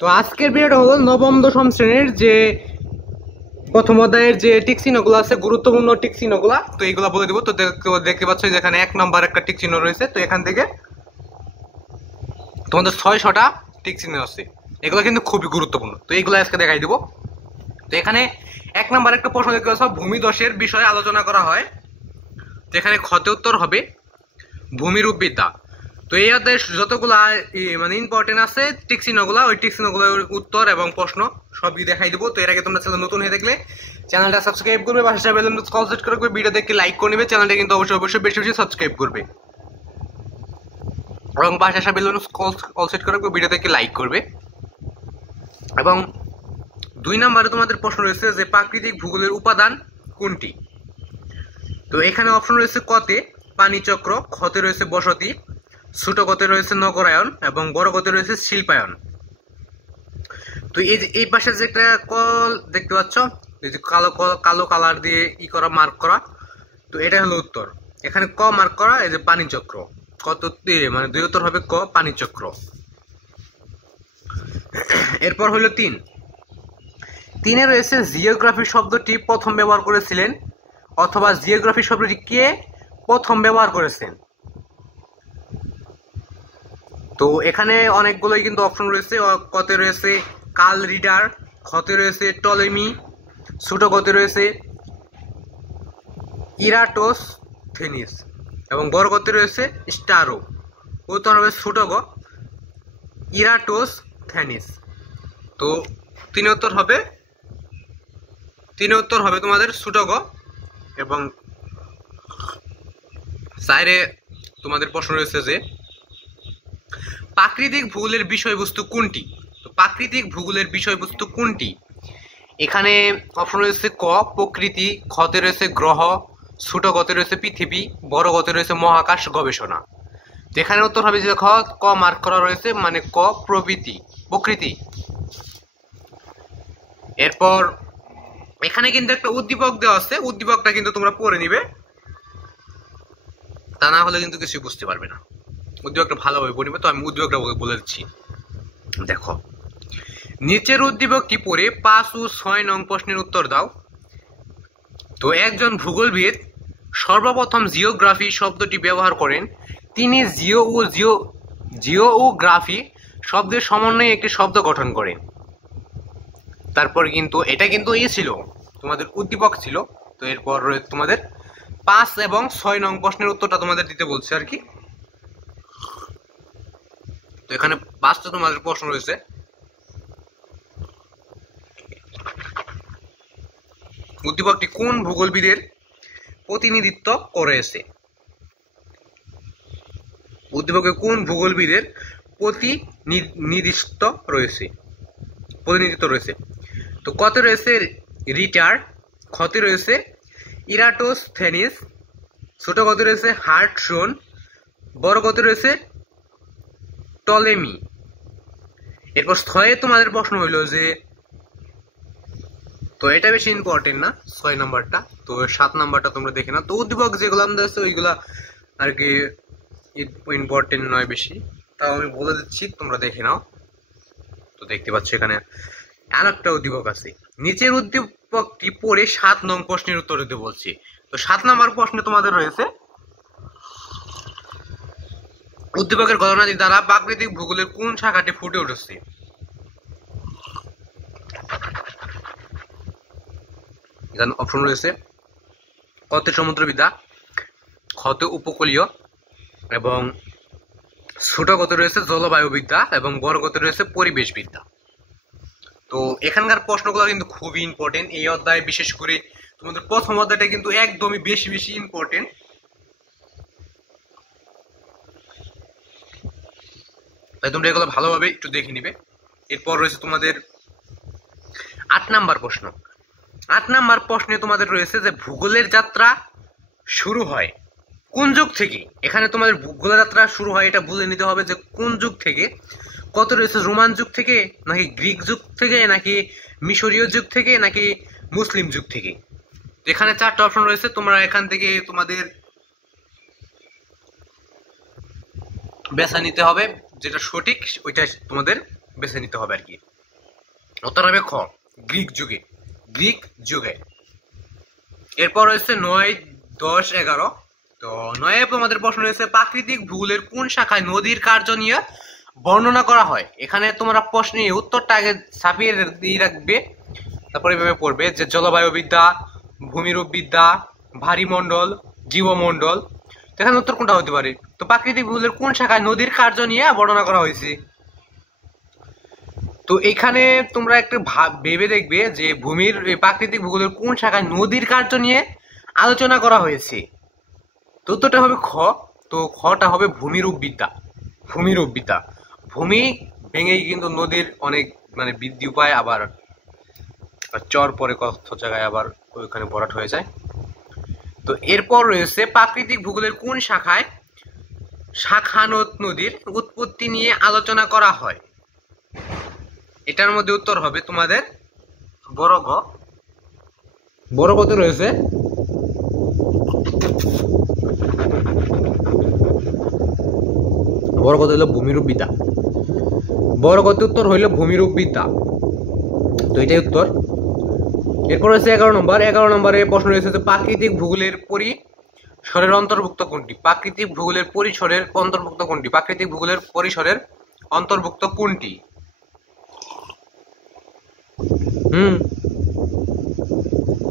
তো আজকের ভিডিওটা হলো নবম দশম শ্রেণীর যে প্রথম অধ্যায়ের যে টিক চিহ্নগুলো আছে, গুরুত্বপূর্ণ টিক চিহ্নগুলা, তো এইগুলা বলে দিব। তো দেখতে পাচ্ছ যেখানে 1 নাম্বার একটা টিক চিহ্ন রয়েছে, তো এখান থেকে তোমাদের 600টা টিক চিহ্ন আছে। এগুলো কিন্তু খুবই গুরুত্বপূর্ণ, তো এইগুলো আজকে দেখাই দিব। তো এখানে 1 নাম্বার একটা প্রশ্ন দেখতে পাচ্ছ, ভূমিধসের বিষয়ে আলোচনা করা হয়। তো এখানে খতে উত্তর হবে ভূমিরূপবিদ্যা। তো এই অধ্যায়ে যতগুলা মানে ইম্পর্টেন্ট আছে টিক চিহ্নগুলা, ওই টিক চিহ্নগুলোর উত্তর এবং প্রশ্ন সবই দেখাই দিব। তো এর আগে তোমরা চ্যানেল নতুন হয়ে দেখলে চ্যানেলটা সাবস্ক্রাইব করবে, পাশে বেল আইকন কল সেট করে ভিডিও দেখে লাইক করে নেবে, চ্যানেলটা কিন্তু অবশ্যই বেশি বেশি সাবস্ক্রাইব করবে এবং পাশে বেল আইকন কল সেট করে ভিডিও দেখে লাইক করবে। এবং 2 নম্বরে তোমাদের প্রশ্ন রয়েছে যে প্রাকৃতিক ভূগোলের উপাদান কোনটি। তো এখানে অপশন রয়েছে কতে পানিচক্র, খতে রয়েছে বসতি, ছোট গতে রয়েছে নগরায়ন এবং বড় গতে রয়েছে শিল্পায়ন। তো এই যে এই পাশে যে একটা কল দেখতে পাচ্ছ, এই যে কালো কালো কালার দিয়ে করা মার্ক করা, তো এটা হলো উত্তর। এখানে ক মার্ক করা, এই যে পানিচক্র, কত মানে 2 উত্তর হবে ক পানিচক্র। এরপর হলো 3 রয়েছে জিওগ্রাফি শব্দটি প্রথম ব্যবহার করেছিলেন, অথবা জিওগ্রাফি শব্দটি কে প্রথম ব্যবহার করেছেন। তো এখানে অনেকগুলোই কিন্তু অপশন রয়েছে। কতে রয়েছে কার্ল রিডার, খতে রয়েছে টলেমি, ছোট গতে রয়েছে ইরাটোস্থেনিস এবং বড় গতে রয়েছে স্টারো। উত্তর হবে ছোট গ ইরাটোস্থেনিস। তো তিন উত্তর হবে তোমাদের ছোট গ। এবং সাইডে তোমাদের প্রশ্ন রয়েছে যে প্রাকৃতিক ভূগোলের বিষয়বস্তু কোনটি। তো প্রাকৃতিক ভূগোলের বিষয়বস্তু কোনটি, এখানে অপশন রয়েছে ক প্রকৃতি, খতে রয়েছে গ্রহ, ছোট গতে রয়েছে পৃথিবী, বড় গতে রয়েছে মহাকাশ গবেষণা। তো এখানে উত্তর হবে যে ক মার্ক করা রয়েছে, মানে ক প্রকৃতি। এরপর এখানে কিন্তু একটা উদ্দীপক দেওয়া আছে, উদ্দীপকটা কিন্তু তোমরা পড়ে নিবে, তা না হলে কিন্তু কিছু বুঝতে পারবে না। উদ্দীপকটা ভালোভাবে পড়িবে, তো আমি উদ্দীপকটা বলে দিচ্ছি। দেখো, নিচের উদ্দীপকটি পড়ে 5 ও 6 নং প্রশ্নের উত্তর দাও। তো একজন ভূগোলবিদ সর্বপ্রথম জিওগ্রাফি শব্দটি ব্যবহার করেন। তিনি জিওগ্রাফি শব্দের সমন্বয়ে একটি শব্দ গঠন করেন। তারপর কিন্তু এটা কিন্তু ছিল তোমাদের উদ্দীপক ছিল। তো এরপর তোমাদের 5 এবং 6 নং প্রশ্নের উত্তরটা তোমাদের দিতে বলছে আর কি। তো এখানে 5টা তোমাদের প্রশ্ন রয়েছে। উদ্দীপকটি কোন ভূগোলবিদের প্রতিনিধিত্ব করেছে। উদ্দীপকে কোন ভূগোলবিদের প্রতিনিধিত্ব রয়েছে। তো কতে রয়েছে রিটার, খতে রয়েছে ইরাটোস্থেনিস, ছোট গতে রয়েছে হার্টশোন, বড় গতে রয়েছে টলেমি। এরপর 6 তোমাদের প্রশ্ন হইল যে, তো এটা বেশি ইম্পর্টেন্ট না 6 নাম্বারটা, তো 7 নাম্বারটা তোমরা দেখে নাও। তো উদ্দীপক যেগুলো আমাদের আছে ওইগুলা আর কি ইম্পর্টেন্ট নয় বেশি, তাও আমি বলে দিচ্ছি, তোমরা দেখে নাও। তো দেখতে পাচ্ছ এখানে আরেকটা উদ্দীপক আছে। নিচের উদ্দীপকটি পড়ে 7 নং প্রশ্নের উত্তর দিতে বলছি। তো 7 নম্বর প্রশ্নে তোমাদের রয়েছে উদ্দীপকের গণনাদি দ্বারা প্রাকৃতিক ভূগোলের কোন শাখাটি ফুটে উঠেছে। এখানে অপশন রয়েছে কতে সমুদ্রবিদ্যা, খতে উপকূলীয় এবং ছোট গতে রয়েছে জলবায়ুবিদ্যা এবং বড় গতে রয়েছে পরিবেশবিদ্যা। তো এখানকার প্রশ্নগুলো কিন্তু খুবই ইম্পর্টেন্ট এই অধ্যায়ে, বিশেষ করে তোমাদের প্রথম অধ্যায়টা কিন্তু একদমই বেশি ইম্পর্টেন্ট। তাই তোমরা এগুলো ভালোভাবে একটু দেখে নিবে। এরপর রয়েছে তোমাদের 8 নাম্বার প্রশ্ন। 8 নাম্বার প্রশ্নে তোমাদের রয়েছে যে ভূগোলের যাত্রা শুরু হয় কোন যুগ থেকে। এখানে তোমাদের ভূগোলের যাত্রা শুরু হয় এটা বুঝে নিতে হবে যে কোন যুগ থেকে। কত রয়েছে রোমান যুগ থেকে, নাকি গ্রিক যুগ থেকে, নাকি মিশরীয় যুগ থেকে, নাকি মুসলিম যুগ থেকে। এখানে 4টা অপশন রয়েছে, তোমরা এখান থেকে তোমাদের বেছে নিতে হবে যেটা সঠিক, ওইটা তোমাদের বেছে নিতে হবে আর কি। উত্তর হবে খ, গ্রিক যুগে। গ্রিক যুগে। এরপর হচ্ছে 9, 10, 11। তো 9 আমাদের প্রশ্ন রয়েছে প্রাকৃতিক ভূগোলের কোন শাখায় নদীর কার্য নিয়ে বর্ণনা করা হয়। এখানে তোমরা প্রশ্নের উত্তরটা আগে ছাপিয়ে দিয়ে রাখবে, তারপরে এভাবে পড়বে যে জলবায়ুবিদ্যা, ভূমিরূপবিদ্যা, ভারী মণ্ডল, জীবমণ্ডল। এখানে উত্তর কোনটা হতে পারে? তো প্রাকৃতিক ভূগোলের কোন শাখায় নদীর কার্য নিয়ে বর্ণনা করা হয়েছে। তো এখানে তোমরা একটু ভেবে দেখবে যে প্রাকৃতিক ভূগোলের কোন শাখায় নদীর কার্য নিয়ে আলোচনা করা হয়েছে। তো উত্তরটা হবে খ। তো খটা হবে ভূমিরূপবিদ্যা। ভূমিরূপবিদ্যা। ভূমি ভেঙেই কিন্তু নদীর অনেক মানে বৃদ্ধি পায়, আবার চর পরে কত জায়গায় আবার ওইখানে ভরাট হয়ে যায়। তো এরপর রয়েছে প্রাকৃতিক ভূগোলের কোন শাখায় শাখা নদীর উৎপত্তি নিয়ে আলোচনা করা হয়। এটার মধ্যে উত্তর হবে তোমাদের বড় ঘ। বড় ঘতে রয়েছে বড় কথা হইল ভূমিরূপবিদ্যা। বড় কথা উত্তর হইল ভূমিরূপবিদ্যা। তো এটাই উত্তর। এরপর হচ্ছে 11 নম্বর। 11 নম্বরে প্রশ্ন রয়েছে যে প্রাকৃতিক ভূগোলের পরিসরের অন্তর্ভুক্ত কোনটি। প্রাকৃতিক ভূগোলের পরিসরের অন্তর্ভুক্ত কোনটি। প্রাকৃতিক ভূগোলের পরিসরের অন্তর্ভুক্ত কোনটি?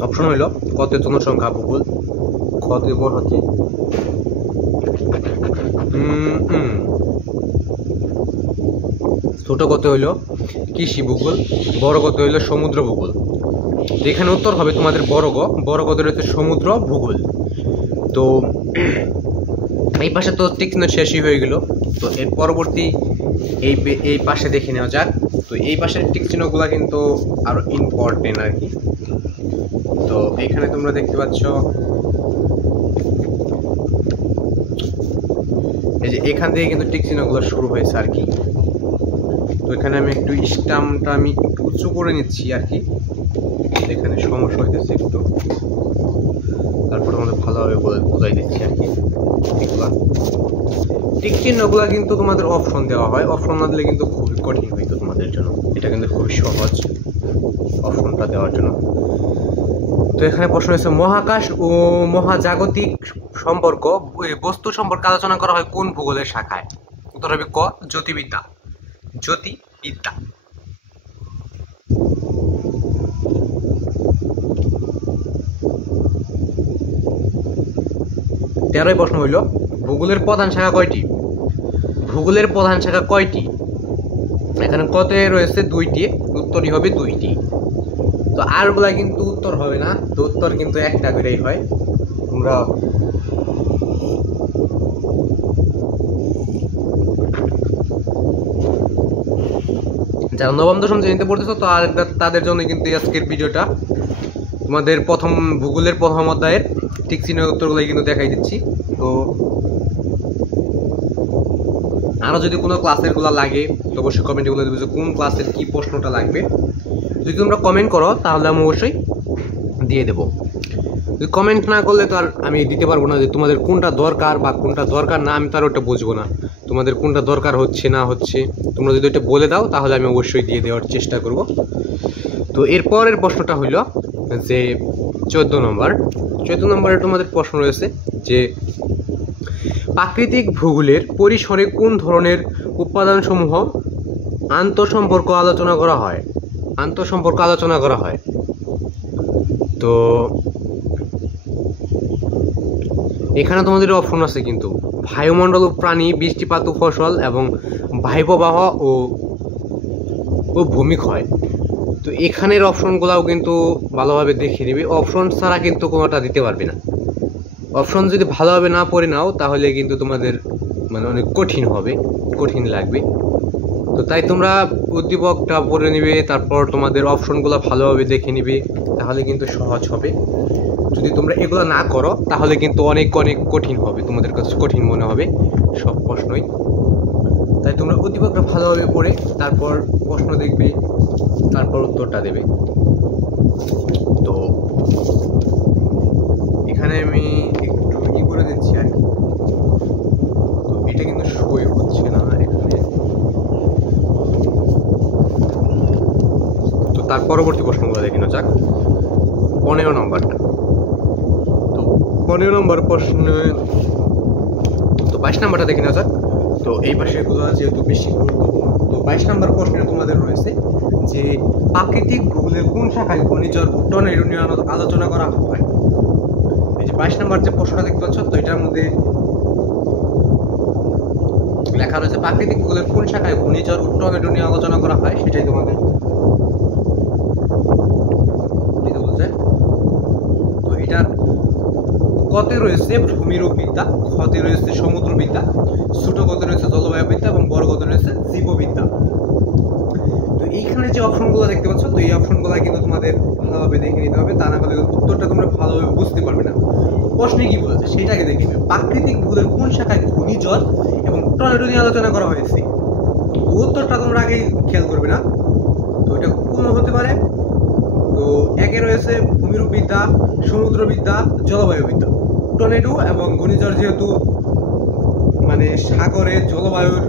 অপশন হইল কতে জনসংখ্যা ভূগোল, খতে বসতি, ছোট কত হইল কৃষি ভূগোল, বড় কত হইল সমুদ্র ভূগোল। এখানে উত্তর হবে তোমাদের বড় গ। বড় কত রয়েছে সমুদ্র ভূগোল। তো এই পাশে তো তীক্ষ্ণ শেষই হয়ে গেল। তো এর পরবর্তী এই পাশে দেখে নেওয়া যাক। তো এই পাশের টিক চিহ্নগুলা কিন্তু আরো ইম্পর্টেন্ট আর কি। তো এখানে তোমরা দেখতে পাচ্ছ এই যে এখান থেকে কিন্তু টিক চিহ্নগুলো শুরু হয়েছে আর কি। তো এখানে আমি একটু স্টাম্পটা আমি একটু উঁচু করে নিচ্ছি আর কি, এখানে সমস্যা হইতেছে একটু, তারপর আমাদের ভালোভাবে বোঝাই দিচ্ছি আর কি। এগুলা টিক চিহ্নগুলা কিন্তু তোমাদের অপশন দেওয়া হয়, অপশন না দিলে কিন্তু খুবই কঠিন হইতো তোমাদের জন্য। এটা কিন্তু খুবই সহজ অপশনটা দেওয়ার জন্য। তো এখানে প্রশ্ন হচ্ছে মহাকাশ ও মহাজাগতিক সম্পর্ক বস্তু সম্পর্কে আলোচনা করা হয় কোন ভূগোলের শাখায়। উত্তর হবে ক, জ্যোতির্বিদ্যা। জ্যোতির্বিদ্যা। 13 প্রশ্ন হইল ভূগোলের প্রধান শাখা কয়টি। ভূগোলের প্রধান শাখা কয়টি? এখানে কতে রয়েছে 2টি, উত্তরই হবে 2টি। তো আরগুলা কিন্তু উত্তর হবে না, তো উত্তর কিন্তু একটা করেই হয়। তোমরা যারা নবম দশম শ্রেণীতে পড়তেছো তো তাদের জন্য কিন্তু আজকের ভিডিওটা। তোমাদের ভূগোলের প্রথম অধ্যায়ের ঠিক চিহ্নের উত্তরগুলো কিন্তু দেখাই দিচ্ছি। তো আরও যদি কোনো ক্লাসের গুলো লাগে তো অবশ্যই কমেন্টে বলে দেবে যে কোন ক্লাসের কি প্রশ্নটা লাগবে। যদি তোমরা কমেন্ট করো তাহলে আমি অবশ্যই দিয়ে দেবো। যদি কমেন্ট না করলে তো আর আমি দিতে পারবো না যে তোমাদের কোনটা দরকার বা কোনটা দরকার না, আমি তো আর ওটা বুঝবো না তোমাদের কোনটা দরকার হচ্ছে না হচ্ছে। তোমরা যদি ওটা বলে দাও তাহলে আমি অবশ্যই দিয়ে দেওয়ার চেষ্টা করব। তো এরপরের প্রশ্নটা হইল যে 14 নম্বর। 14 নম্বরে তোমাদের প্রশ্ন রয়েছে যে প্রাকৃতিক ভূগোলের পরিসরে কোন ধরনের উপাদানসমূহ আন্তঃসম্পর্ক আলোচনা করা হয়। আন্তঃসম্পর্ক আলোচনা করা হয়। তো এখানে তোমাদের অপশন আছে কিন্তু বায়ুমণ্ডল ও প্রাণী, বৃষ্টিপাত ও ফসল এবং বায়ুপ্রবাহ ও ভূমিক্ষয়। তো এখানের অপশনগুলাও কিন্তু ভালোভাবে দেখে নিবে, অপশন ছাড়া কিন্তু কোনোটা দিতে পারবে না। অপশন যদি ভালোভাবে না পড়ে নাও তাহলে কিন্তু তোমাদের মানে অনেক কঠিন হবে, কঠিন লাগবে। তো তাই তোমরা উদ্দীপকটা পড়ে নিবে, তারপর তোমাদের অপশনগুলো ভালোভাবে দেখে নিবে, তাহলে কিন্তু সহজ হবে। যদি তোমরা এগুলো না করো তাহলে কিন্তু অনেক অনেক কঠিন হবে, তোমাদের কাছে কঠিন মনে হবে সব প্রশ্নই। তাই তোমরা উদ্দীপকটা ভালোভাবে পড়ে তারপর প্রশ্ন দেখবে, তারপর উত্তরটা দেবে। তো এখানে আমি একটু করে দিচ্ছি আর কি। তো এটা কিন্তু সই হচ্ছে না এখানে। তার পরবর্তী প্রশ্নগুলো দেখে নেওয়া যাক। 15 নম্বরটা। তো 15 নম্বর প্রশ্ন, তো 22 নম্বরটা দেখে নেওয়া যাক। তো এই পাশে এগুলো যেহেতু বেশি গুরুত্বপূর্ণ, তো 22 নম্বর প্রশ্নে তোমাদের রয়েছে যে প্রাকৃতিক ভূগোলের কোন শাখায় ঘূর্ণিঝড় ও টর্নেডো নিয়ে আলোচনা করা হয়। এই যে 22 নম্বর যে প্রশ্নটা দেখতে পাচ্ছ, তো এটার মধ্যে লেখা রয়েছে প্রাকৃতিক ভূগোলের কোন শাখায় ঘূর্ণিঝড় ও টর্নেডো নিয়ে আলোচনা করা হয়, সেটাই তোমাদের বলছে। তো এটার কতে রয়েছে ভূমিরূপবিদ্যা, ক্ষতে রয়েছে সমুদ্রবিদ্যা, ছোট গতে রয়েছে জলবায়ুবিদ্যা এবং বড় গতে রয়েছে জীববিদ্যা। তো এইখানে যে অপশনগুলো দেখতে পাচ্ছ, তো এই অপশনগুলো কিন্তু তোমাদের ভালোভাবে দেখে নিতে হবে, তা না হলে উত্তরটা তোমরা ভালোভাবে বুঝতে পারবে না। প্রশ্নে কি বলেছে সেটাকে দেখে নেবে। প্রাকৃতিক ভূগোলের কোন শাখায় ঘূর্ণিঝড় এবং টর্নেডো নিয়ে আলোচনা করা হয়েছে, উত্তরটা তোমরা আগে খেয়াল করবে না। তো এটা কোন হতে পারে, তো একে রয়েছে ভূমিরূপবিদ্যা, সমুদ্রবিদ্যা, জলবায়ুবিদ্যা। টর্নেডো এবং ঘূর্ণিঝড় যেহেতু মানে সাগরে জলবায়ুর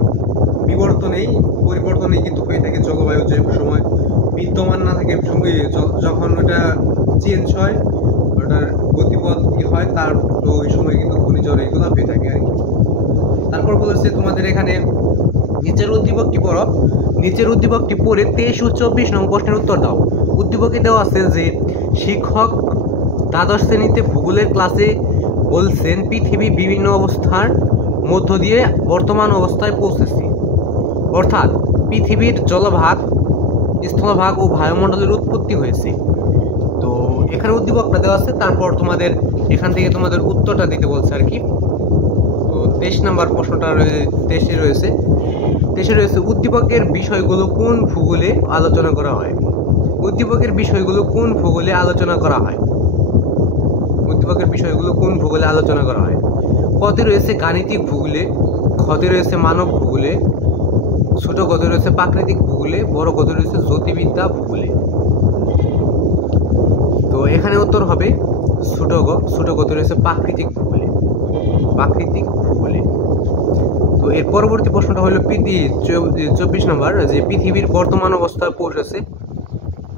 পরিবর্তনেই কিন্তু হয়ে থাকে। জলবায়ু যে সময় বিদ্যমান না থাকে, সঙ্গে যখন ওটা চেঞ্জ হয়, ওটার গতিপথ কি হয়, তার তো ওই সময় কিন্তু ঘূর্ণিঝড় এগুলো হয়ে থাকে আর কি। তারপর বলেছে তোমাদের এখানে নিচের উদ্দীপকটি পড়ো, নিচের উদ্দীপকটি পড়ে 23 ও 24 নং প্রশ্নের উত্তর দাও। উদ্দীপকে দেওয়া আছে যে শিক্ষক দ্বাদশ শ্রেণীতে ভূগোলের ক্লাসে বলছেন পৃথিবী বিভিন্ন অবস্থার মধ্য দিয়ে বর্তমান অবস্থায় পৌঁছেছে, অর্থাৎ পৃথিবীর জলভাগ, স্থলভাগ ও বায়ুমণ্ডলের উৎপত্তি হয়েছে। তো এখানে উদ্দীপকটা দেওয়া আছে, তারপর তোমাদের এখান থেকে তোমাদের উত্তরটা দিতে বলছে আর কি। তো 23 নম্বর প্রশ্নটা রয়েছে উদ্দীপকের বিষয়গুলো কোন ভূগোলে আলোচনা করা হয়। উদ্দীপকের বিষয়গুলো কোন ভূগোলে আলোচনা করা হয়, উদ্দীপকের বিষয়গুলো কোন ভূগোলে আলোচনা করা হয়। কতে রয়েছে গাণিতিক ভূগোলে, ক্ষতে রয়েছে মানব ভূগোলে, ছোট গতে রয়েছে প্রাকৃতিক ভূগোলে, বড় গতে রয়েছে জ্যোতির্বিদ্যা ভূগোলে। তো এখানে উত্তর হবে ছোট গতে রয়েছে প্রাকৃতিক ভূগোলে, প্রাকৃতিক ভূগোলে। তো এর পরবর্তী প্রশ্নটা হলো 24 নম্বর, যে পৃথিবীর বর্তমান অবস্থায় পৌঁছেছে।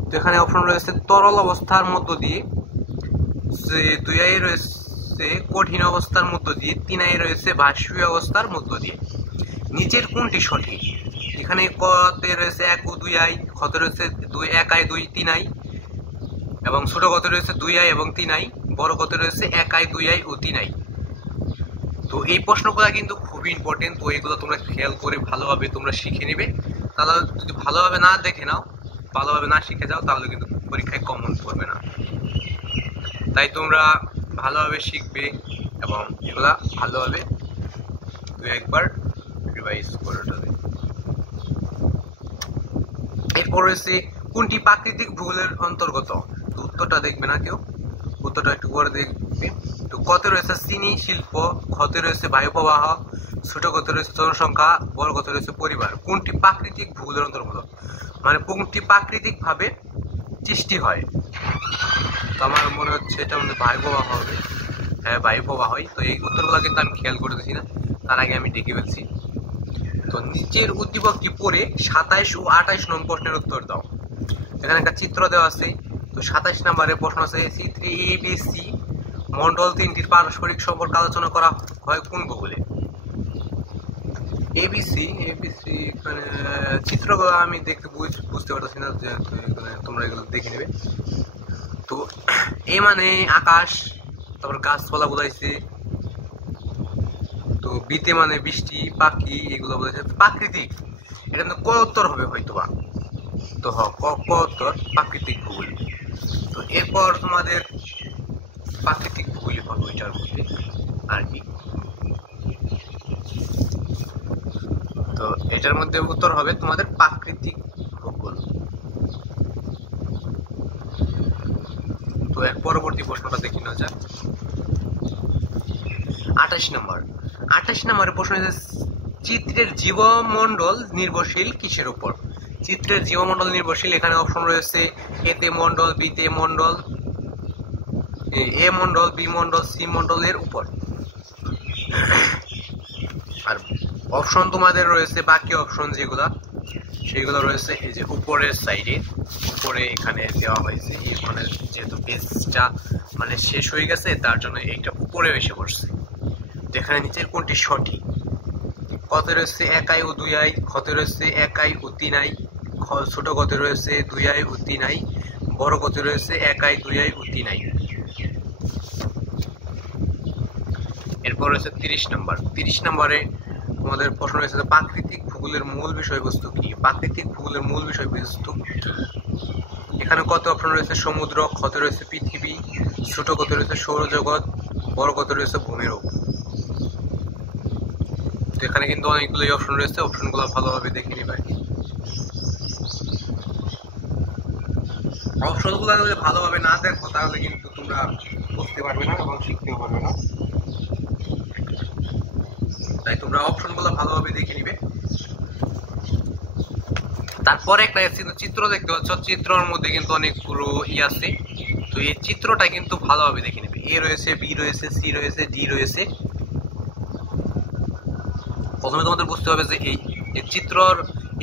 তো এখানে অপশন রয়েছে তরল অবস্থার মধ্য দিয়ে, যে 2 রয়েছে কঠিন অবস্থার মধ্য দিয়ে, 3 রয়েছে বাষ্পীয় অবস্থার মধ্য দিয়ে। নিচের কোনটি সঠিক। এখানে কতে রয়েছে 1 ও 2 ক্ষতে রয়েছে 1 2 3 এবং ছোট গতে রয়েছে 2 এবং 3 বড় গতে রয়েছে 1 2 ও 3। তো এই প্রশ্নগুলো কিন্তু খুবই ইম্পর্টেন্ট। তো এগুলো তোমরা খেয়াল করে ভালোভাবে তোমরা শিখে নেবে। তাহলে যদি ভালোভাবে না দেখে নাও, ভালোভাবে না শিখে যাও, তাহলে কিন্তু পরীক্ষায় কমন পড়বে না। তাই তোমরা ভালোভাবে শিখবে এবং এগুলা ভালোভাবে একবার রিভাইজ করে নেবে। এরপর রয়েছে কোনটি প্রাকৃতিক ভূগোলের অন্তর্গত। উত্তরটা দেখবে না কেউ, উত্তরটা একটু পরে দেখবে। তো কতে রয়েছে চিনি শিল্প, ক্ষতে রয়েছে বায়ু প্রবাহ, ছোট গতে রয়েছে জনসংখ্যা, বড় গতে রয়েছে পরিবার। কোনটি প্রাকৃতিক ভূগোলের অন্তর্গত, মানে কোনটি প্রাকৃতিক ভাবে সৃষ্টি হয়। তো আমার মনে হচ্ছে এটা আমাদের বায়ু প্রবাহ হবে। হ্যাঁ, বায়ু প্রবাহ হয়। তো এই উত্তরগুলো কিন্তু আমি খেয়াল করতেছি না, তার আগে আমি ডেকে ফেলছি। তো নিচের উদ্দীপকটি পড়ে 27 ও 28 নং প্রশ্নের উত্তর দাও। এখানে একটা চিত্র দেওয়া আছে। তো 27 নম্বরের প্রশ্ন আছে, চিত্রে ABC মন্ডল 3টির পারস্পরিক সম্পর্ক আলোচনা করা হয় কোন ভূগোলে। এবিসি এখানে চিত্রগুলো আমি দেখতে বুঝতে পারতেছি না, যেহেতু তোমরা এগুলো দেখে নেবে। তো এ মানে আকাশ, তারপর গাছপালা বোঝাইছে। তো বিতে মানে বৃষ্টি, পাখি, এগুলো বোঝাইছে। প্রাকৃতিক, এটা কিন্তু ক উত্তর হবে হয়তোবা। তো ক উত্তর প্রাকৃতিক ভূগোল। তো এরপর তোমাদের প্রাকৃতিক ভূগোল হবে ওইটার মধ্যে আর কি। তো এটার মধ্যে উত্তর হবে তোমাদের প্রাকৃতিক ভূগোল। তো এর পরবর্তী প্রশ্নটা দেখি না যাক। 28 নম্বরের প্রশ্ন হচ্ছে চিত্রের জীবমণ্ডল নির্ভরশীল কিসের উপর। চিত্রের জীবমণ্ডল নির্ভরশীল, এখানে অপশন রয়েছে এতে মণ্ডল, বিতে মণ্ডল, এ মণ্ডল, বি মণ্ডল, সি মণ্ডলের উপর। আর অপশন তোমাদের রয়েছে বাকি অপশন যেগুলা সেইগুলো রয়েছে এই যে উপরের সাইডে, উপরে এখানে দেওয়া হয়েছে। এখানে যেহেতু পেজটা মানে শেষ হয়ে গেছে তার জন্য এইটা উপরে এসে পড়ছে। যেখানে নিচের কোনটি সঠিক? কতে রয়েছে 1 আই ও 2 আই, ক্ষতে রয়েছে 1 আই ও 3 আই, ছোট গতে রয়েছে 2 আই ও 3 আই, বড় গতে রয়েছে 1 আই 2 আই ও 3 আই। এরপর রয়েছে 30 নম্বর। 30 নম্বরে তোমাদের প্রশ্ন রয়েছে প্রাকৃতিক ভূগোলের মূল বিষয়বস্তু কি? প্রাকৃতিক ভূগোলের মূল বিষয়বস্তু কি? এখানে কত অপশন রয়েছে? সমুদ্র, ক্ষতে রয়েছে পৃথিবী, ছোট গতে রয়েছে সৌরজগৎ, বড় গতে রয়েছে ভূমিরূপ। তো এখানে কিন্তু অনেকগুলো অপশন রয়েছে, অপশনগুলো ভালোভাবে দেখে নিবে। অপশনগুলো যদি ভালোভাবে না দেখো তাহলে কিন্তু তোমরা বুঝতে পারবে না এবং শিখতেও পারবে না। তাই তোমরা অপশনগুলো ভালোভাবে দেখে নিবে। তারপরে একটা চিত্র দেখতে পাচ্ছ, চিত্রের মধ্যে কিন্তু অনেকগুলো আছে। তো এই চিত্রটা কিন্তু ভালোভাবে দেখে নেবে। এ রয়েছে, বি রয়েছে, সি রয়েছে, ডি রয়েছে। প্রথমে তোমাদের বুঝতে হবে যে এই চিত্রর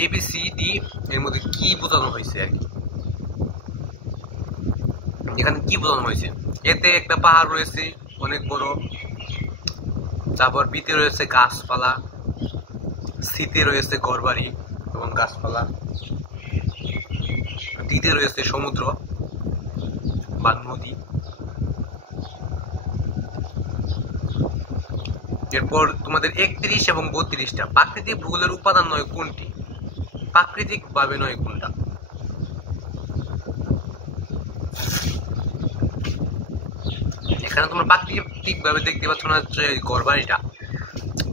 এ বি সি ডি এর মধ্যে কি বোঝানো হয়েছে আর কি। এখানে কি বোঝানো হয়েছে? এতে একটা পাহাড় রয়েছে অনেক বড়, তারপর বিতে রয়েছে গাছপালা, সিতে রয়েছে ঘরবাড়ি এবং গাছপালা, ডিতে রয়েছে সমুদ্র বা নদী। এরপর তোমাদের 31 এবং 32টা প্রাকৃতিক ভূগোলের উপাদান নয় কোনটি? প্রাকৃতিক ভাবে নয় কোনটা? এখানে তোমরা প্রাকৃতিক ভাবে দেখতে পাচ্ছ না যে ঘরবাড়িটা,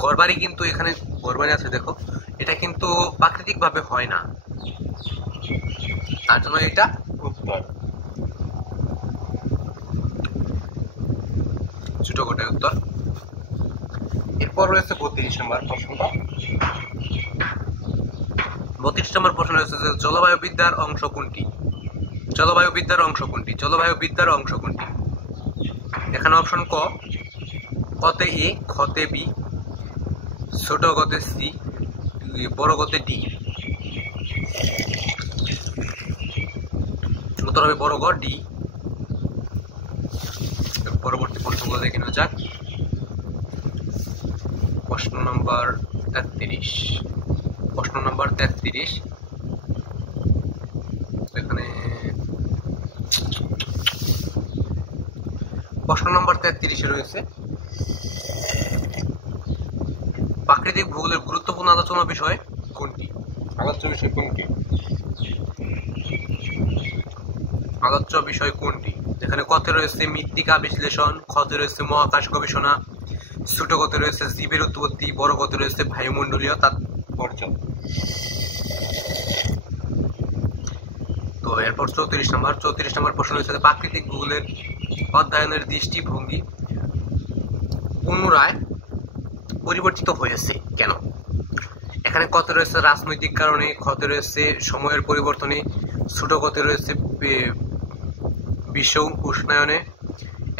ঘরবাড়ি কিন্তু এখানে ঘরবাড়ি আছে দেখো, এটা কিন্তু প্রাকৃতিক ভাবে হয় না, তার জন্য এটা উত্তর। ছোট কোটে উত্তর। এরপর রয়েছে 32 নম্বর প্রশ্নটা। 32 নম্বর প্রশ্ন রয়েছে যে জলবায়ু বিদ্যার অংশ কোনটি? জলবায়ু বিদ্যার অংশ কোনটি? জলবায়ু বিদ্যার অংশ কোনটি? এখানে অপশন ক, কতে এ, খতে বি, ছোট গতে সি, বড় গতে ডি। উত্তর হবে বড় গ, ডি। পরবর্তী প্রশ্নগুলো দেখে নেওয়া যাক। প্রশ্ন নম্বর 33। প্রশ্ন নম্বর 33 এখানে প্রশ্ন নম্বর 33 রয়েছে প্রাকৃতিক ভূগোলের গুরুত্বপূর্ণ আলোচনা বিষয় কোনটি? আলোচ্য বিষয় কোনটি? আলোচ্য বিষয় কোনটি? এখানে কতে রয়েছে মৃত্তিকা বিশ্লেষণ, ক্ষতে রয়েছে মহাকাশ গবেষণা, ছোট গতে রয়েছে জীবের উৎপত্তি, বড় গতে রয়েছে বায়ুমণ্ডলীয় তাৎপর্য। তো এরপর 34 নম্বর। 34 নম্বর প্রশ্ন রয়েছে প্রাকৃতিক ভূগোলের অধ্যয়নের দৃষ্টিভঙ্গি পুনরায় পরিবর্তিত হয়েছে কেন? এখানে কতে রয়েছে রাজনৈতিক কারণে, ক্ষতে রয়েছে সময়ের পরিবর্তনে, ছোট গতে রয়েছে বিশ্ব উষ্ণায়নে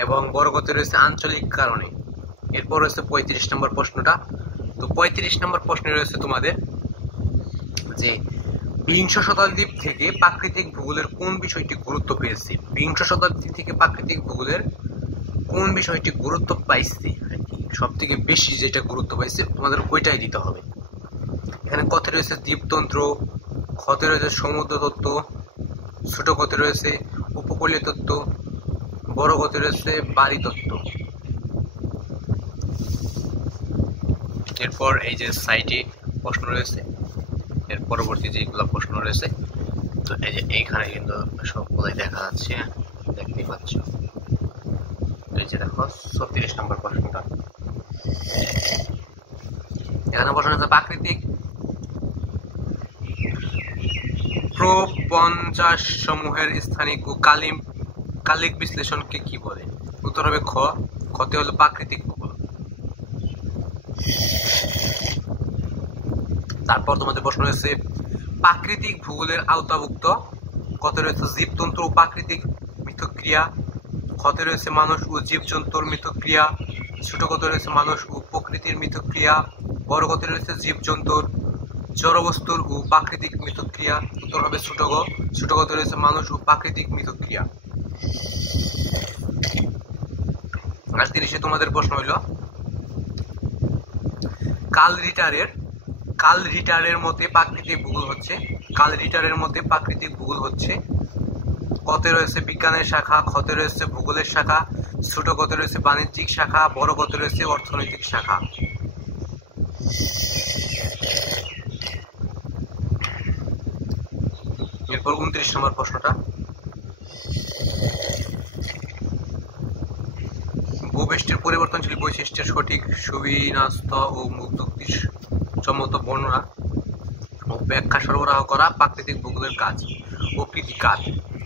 এবং বড় গতে রয়েছে আঞ্চলিক কারণে। এরপর রয়েছে 35 নম্বর প্রশ্নটা। তো 35 নম্বর প্রশ্নে রয়েছে তোমাদের যে বিংশ শতাব্দী থেকে প্রাকৃতিক ভূগোলের কোন বিষয়টি গুরুত্ব পেয়েছে? বিংশ শতাব্দী থেকে প্রাকৃতিক ভূগোলের কোন বিষয়টি গুরুত্ব পাইছে, সব থেকে বেশি যেটা গুরুত্ব পাইছে তোমাদের ওইটাই দিতে হবে। এখানে কতে রয়েছে দ্বীপতন্ত্র, ক্ষতে রয়েছে সমুদ্র তত্ত্ব, ছোট গতে রয়েছে উপকূলীয় তত্ত্ব, বড় গতে রয়েছে বাড়ি তত্ত্ব। এরপর এই যে সাইটে প্রশ্ন রয়েছে, এর পরবর্তী যেগুলো প্রশ্ন রয়েছে, তো এই যে এইখানে কিন্তু সবগুলোই দেখা যাচ্ছে, দেখতেই পাচ্ছ। এই যে দেখো 36 নম্বর প্রশ্নটা। এখানে প্রশ্ন হচ্ছে প্রাকৃতিক প্রপঞ্চাশ সমূহের স্থানিক ও কালিক বিশ্লেষণকে কি বলে? উত্তর হবে খ, খতে হলো প্রাকৃতিক ভূগোল। তারপর তোমাদের প্রশ্ন রয়েছে প্রাকৃতিক ভূগোলের আওতাভুক্ত, কতে রয়েছে জীবতন্ত্র ও প্রাকৃতিক মিথস্ক্রিয়া, ক্ষতে রয়েছে মানুষ ও জীবজন্তুর মিথস্ক্রিয়া, ছোট গতে রয়েছে মানুষ ও প্রকৃতির মিথস্ক্রিয়া, বড় গতে রয়েছে জীবজন্তুর জড়বস্তুর ও প্রাকৃতিক মিথস্ক্রিয়া? উত্তর হবে ছোট গ। ছোট গতে রয়েছে মানুষ ও প্রাকৃতিক মিথস্ক্রিয়া। আর 30 তোমাদের প্রশ্ন হইল কার্ল রিটারের মতে প্রাকৃতিক ভূগোল হচ্ছে কতে রয়েছে বিজ্ঞানের শাখা, খতে রয়েছে ভূগোলের শাখা, ছোট গতে রয়েছে বাণিজ্যিক শাখা, বড় গতে রয়েছে অর্থনৈতিক শাখা। এরপর 29 নম্বর প্রশ্নটা, ভূপৃষ্ঠের পরিবর্তনশীল বৈশিষ্ট্যের সঠিক সুবিন্যস্ত ও যুক্তিসম্মত বর্ণনা ও ব্যাখ্যা সরবরাহ করা প্রাকৃতিক ভূগোলের কাজ ও কৃতিকাজ।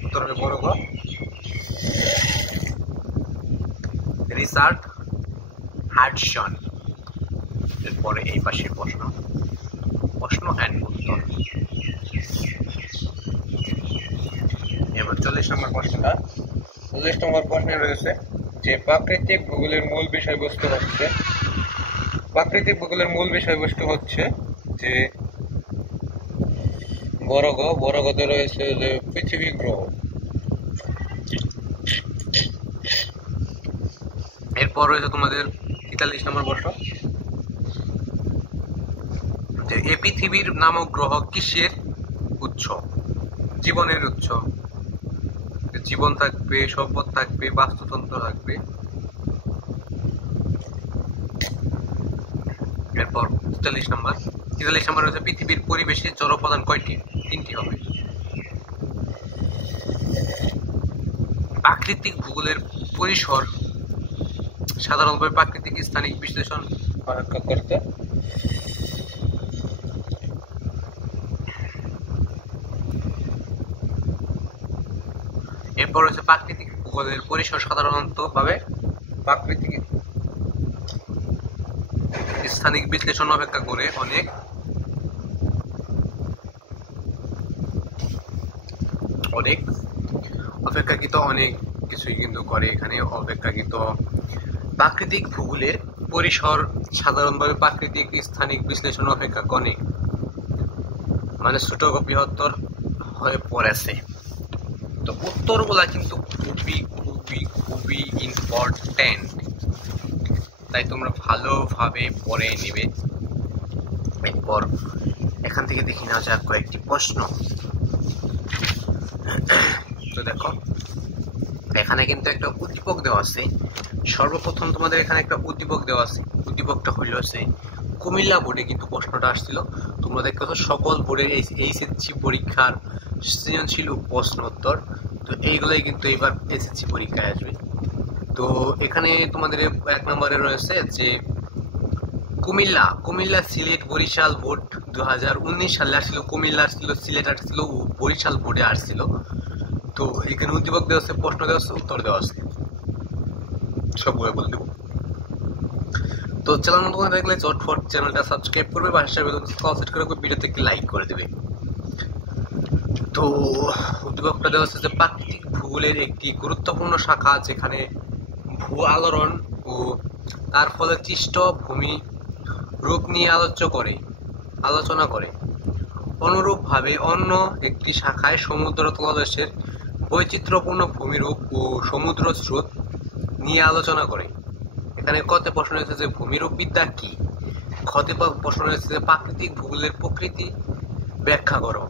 উত্তর হবে বড় গ, রিচার্ড হাডসন। এরপরে এই পাশের প্রশ্ন অ্যান্ড উত্তর। এবার 40 নম্বর প্রশ্নটা, 40 নম্বর প্রশ্নে রয়েছে যে প্রাকৃতিক ভূগোলের মূল বিষয়বস্তু হচ্ছে যে বড় গতে রয়েছে যে পৃথিবী গ্রহ। এরপর রয়েছে তোমাদের 43 নম্বর প্রশ্ন, যে এই পৃথিবীর নামক গ্রহ কিসের উৎস? জীবনের উৎস। জীবন থাকবে, সম্পদ থাকবে, বাস্তুতন্ত্র থাকবে। এরপর 43 নম্বর হচ্ছে পৃথিবীর পরিবেশে জড় উপাদান কয়টি? 3টি হবে। প্রাকৃতিক ভূগোলের পরিসর সাধারণভাবে প্রাকৃতিক স্থানিক বিশ্লেষণ করতে এরপর হচ্ছে প্রাকৃতিক ভূগোলের পরিসর সাধারণত ভাবে প্রাকৃতিক স্থানিক বিশ্লেষণ অপেক্ষা করে অনেক অপেক্ষাকৃত অনেক কিছুই কিন্তু করে। এখানে অপেক্ষাকৃত প্রাকৃতিক ভূগোলের পরিসর সাধারণভাবে প্রাকৃতিক স্থানিক বিশ্লেষণ অপেক্ষা অনেক মানে ছোট বৃহত্তর হয়ে পড়েছে। তো উত্তরগুলা কিন্তু খুবই ইম্পর্টেন্ট, তাই তোমরা ভালোভাবে পড়ে নেবে। এরপর এখান থেকে দেখে নেওয়া যাক কয়েকটি প্রশ্ন। তো দেখো এখানে কিন্তু একটা উদ্দীপক দেওয়া আছে। সর্বপ্রথম তোমাদের এখানে একটা উদ্দীপক দেওয়া আছে। উদ্দীপকটা হইল আছে কুমিল্লা বোর্ডে কিন্তু প্রশ্নটা আসছিল। তোমরা দেখো সকল বোর্ডের এইচএসসি পরীক্ষার সৃজনশীল প্রশ্ন উত্তর, তো এইগুলাই কিন্তু এবার এসএসসি পরীক্ষায় আসবে। তো এখানে তোমাদের 1 নম্বরে রয়েছে যে কুমিল্লা সিলেট বরিশাল বোর্ড 2019 সালে আসছিল। কুমিল্লা আসছিল, সিলেট আসছিল ও বরিশাল বোর্ডে আসছিল। তো এখানে উদ্দীপক দেওয়া আছে, প্রশ্ন দেওয়া আছে, উত্তর দেওয়া আছে, সবগুলো বলে দেবো। তো চ্যানেল নতুন দেখলে চটফট চ্যানেলটা সাবস্ক্রাইব করবে, পাশে বেল আইকন সেট করে ভিডিওতে একটি লাইক করে দেবে। তো উদ্দীপকটা দেওয়া আছে যে প্রাকৃতিক ভূগোলের একটি গুরুত্বপূর্ণ শাখা যেখানে ভূ আলোড়ন ও তার ফলে সৃষ্ট ভূমি রূপ নিয়ে আলোচনা করে। অনুরূপভাবে অন্য একটি শাখায় সমুদ্র তলদেশের বৈচিত্র্যপূর্ণ ভূমিরূপ ও সমুদ্র স্রোত নিয়ে আলোচনা করে। এখানে কতে প্রশ্ন রয়েছে যে ভূমিরূপ বিদ্যা কি? খতে প্রশ্ন রয়েছে যে প্রাকৃতিক ভূগোলের প্রকৃতি ব্যাখ্যা করো।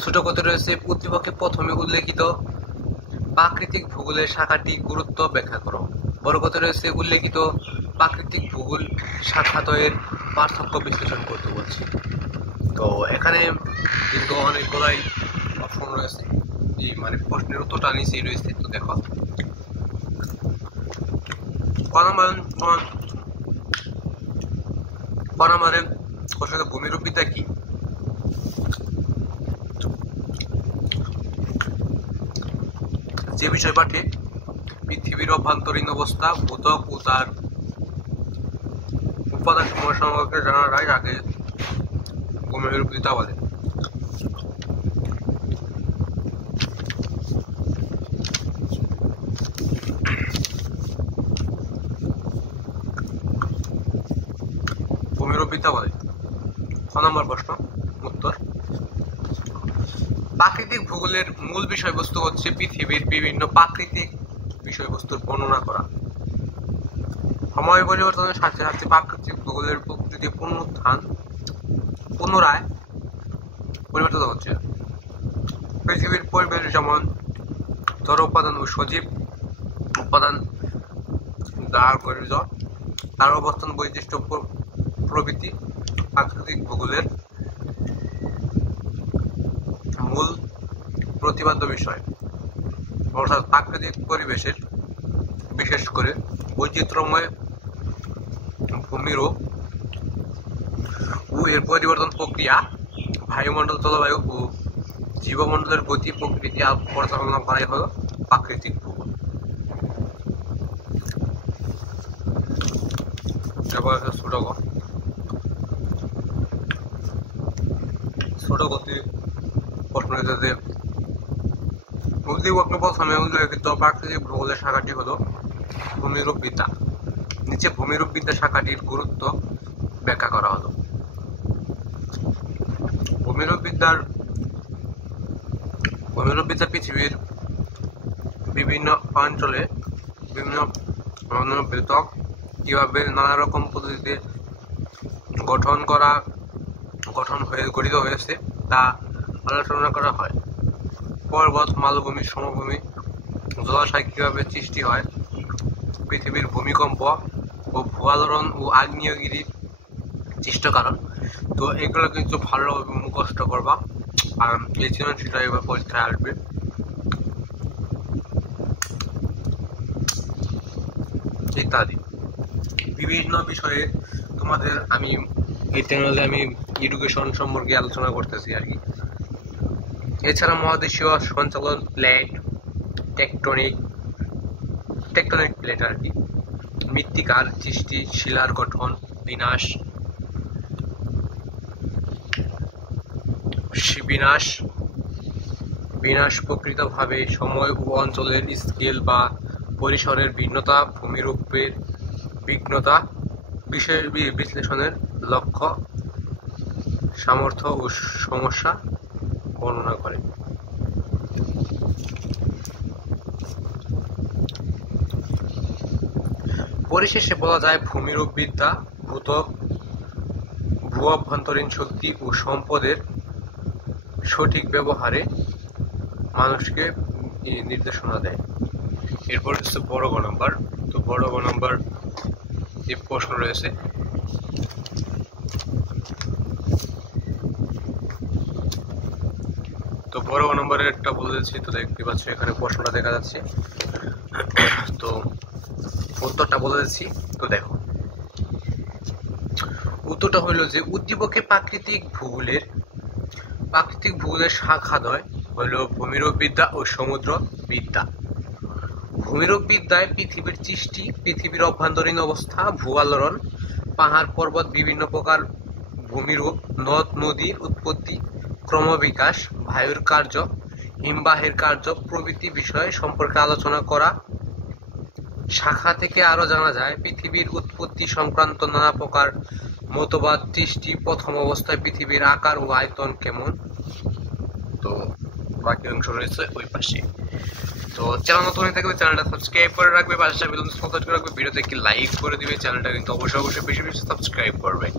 ছোট কতে রয়েছে উদ্দীপকে প্রথমে উল্লেখিত প্রাকৃতিক ভূগোলের শাখাটি গুরুত্ব ব্যাখ্যা করো। বড় কতে রয়েছে উল্লেখিত প্রাকৃতিক ভূগোল শাখাদ্বয়ের পার্থক্য বিশ্লেষণ করতে বলছে। তো এখানে কিন্তু অনেকগুলাই অপশন রয়েছে, মানে প্রশ্নের উত্তরটা নিচেই রয়েছে। তো দেখো ভূমিরূপ বিদ্যা কি? যে বিষয় পাঠে পৃথিবীর অভ্যন্তরীণ অবস্থা, ভূত্বক ও তার উপাদান সমূহ সম্পর্কে জানা যায় তাকে ভূমিরূপ বিদ্যা বলে। ভূমিরূপ বিদ্যা বলে। 6 নম্বর প্রশ্ন, প্রাকৃতিক ভূগোলের মূল বিষয়বস্তু হচ্ছে পৃথিবীর বিভিন্ন প্রাকৃতিক বিষয়বস্তুর বর্ণনা করা। সময় পরিবর্তনের সাথে সাথে প্রাকৃতিক ভূগোলের প্রকৃতি পুনরায় পরিবর্তিত হচ্ছে। পৃথিবীর পরিবেশ যেমন জড় উপাদান ও সজীব উপাদান দ্বারা গঠিত, তার অবস্থান বৈশিষ্ট্য প্রভৃতি প্রাকৃতিক ভূগোলের মূল প্রতিপাদ্য বিষয়। অর্থাৎ প্রাকৃতিক পরিবেশের বিশেষ করে বৈচিত্র্যময় ভূমিরূপ ও এর পরিবর্তন প্রক্রিয়া, বায়ুমণ্ডল, জলবায়ু ও জীবমণ্ডলের গতি প্রকৃতি পরিচালনা করাই হলো প্রাকৃতিক ভূগোল। ছোট গতি প্রশ্ন যে প্রথমে উল্লেখিত প্রাকৃতিক ভূগোলের শাখাটি হলো ভূমিরূপ বিদ্যা। নিচে ভূমিরূপ বিদ্যা শাখাটির গুরুত্ব ব্যাখ্যা করা হলো। ভূমিরূপ বিদ্যা পৃথিবীর বিভিন্ন অঞ্চলে বিভিন্ন বেতক কিভাবে নানা রকম পদ্ধতিতে গঠিত হয়েছে তা আলোচনা করা হয়। পর্বত, মালভূমি, সমভূমি, জলাশয় কিভাবে সৃষ্টি হয়, পৃথিবীর ভূমিকম্প ও ভূ-আলোড়ন ও আগ্নেয়গিরির সৃষ্ট কারণ। তো এগুলো কিন্তু ভালোভাবে মুখস্থ করবা, আর এই সৃজনশীলটা এবার পরীক্ষায় আসবে। ইত্যাদি বিভিন্ন বিষয়ে তোমাদের আমি এই চ্যানেলে আমি এডুকেশন সম্পর্কে আলোচনা করতেছি আর কি। এছাড়া মহাদেশীয় সঞ্চালন প্লেট, টেকটনিক প্লেট আর কি, মৃত্তিকার সৃষ্টি, শিলার গঠন, বিনাশ প্রকৃতভাবে সময় ও অঞ্চলের স্কেল বা পরিসরের ভিন্নতা, ভূমিরূপের বিঘ্নতা, বিষয়ের বিশ্লেষণের লক্ষ্য, সামর্থ্য ও সমস্যা বর্ণনা করে। পরিশেষে বলা যায় ভূমিরূপ বিদ্যা ভূ-অভ্যন্তরীণ শক্তি ও সম্পদের সঠিক ব্যবহারে মানুষকে নির্দেশনা দেয়। এরপর হচ্ছে বড় গ নাম্বার। তো বড় গ নাম্বার যে প্রশ্ন রয়েছে, তো বড় গ নম্বরের একটা বলেছি, তো দেখতে পাচ্ছ এখানে প্রশ্নটা দেখা যাচ্ছে। তো উত্তরটা বলে দিচ্ছি। তো দেখো, উত্তরটা হইল যে উদ্দীপকে প্রাকৃতিক ভূগোলের শাখাদ্বয় হইল ভূমিরূপ বিদ্যা ও সমুদ্র বিদ্যা। ভূমিরূপ বিদ্যায় পৃথিবীর সৃষ্টি, পৃথিবীর অভ্যন্তরীণ অবস্থা, ভূ-আলোড়ন, পাহাড় পর্বত, বিভিন্ন প্রকার ভূমিরূপ, নদ নদীর উৎপত্তি, ক্রমবিকাশ, বায়ুর কার্য, হিমবাহের কার্য প্রভৃতি বিষয় সম্পর্কে আলোচনা করা। শাখা থেকে আরো জানা যায় পৃথিবীর উৎপত্তি সংক্রান্ত নানা প্রকার মতবাদ, সৃষ্টি, প্রথম অবস্থায় পৃথিবীর আকার ও আয়তন কেমন। তো বাকি অংশ রয়েছে ওই পাশে। তো চ্যানেল নতুন হয়ে থাকলে চ্যানেলটা সাবস্ক্রাইব করে রাখবে, পাশে বেল আইকন করে রাখবে, ভিডিওতে একটি লাইক করে দিবে, চ্যানেলটা কিন্তু অবশ্যই বেশি বেশি সাবস্ক্রাইব করবে।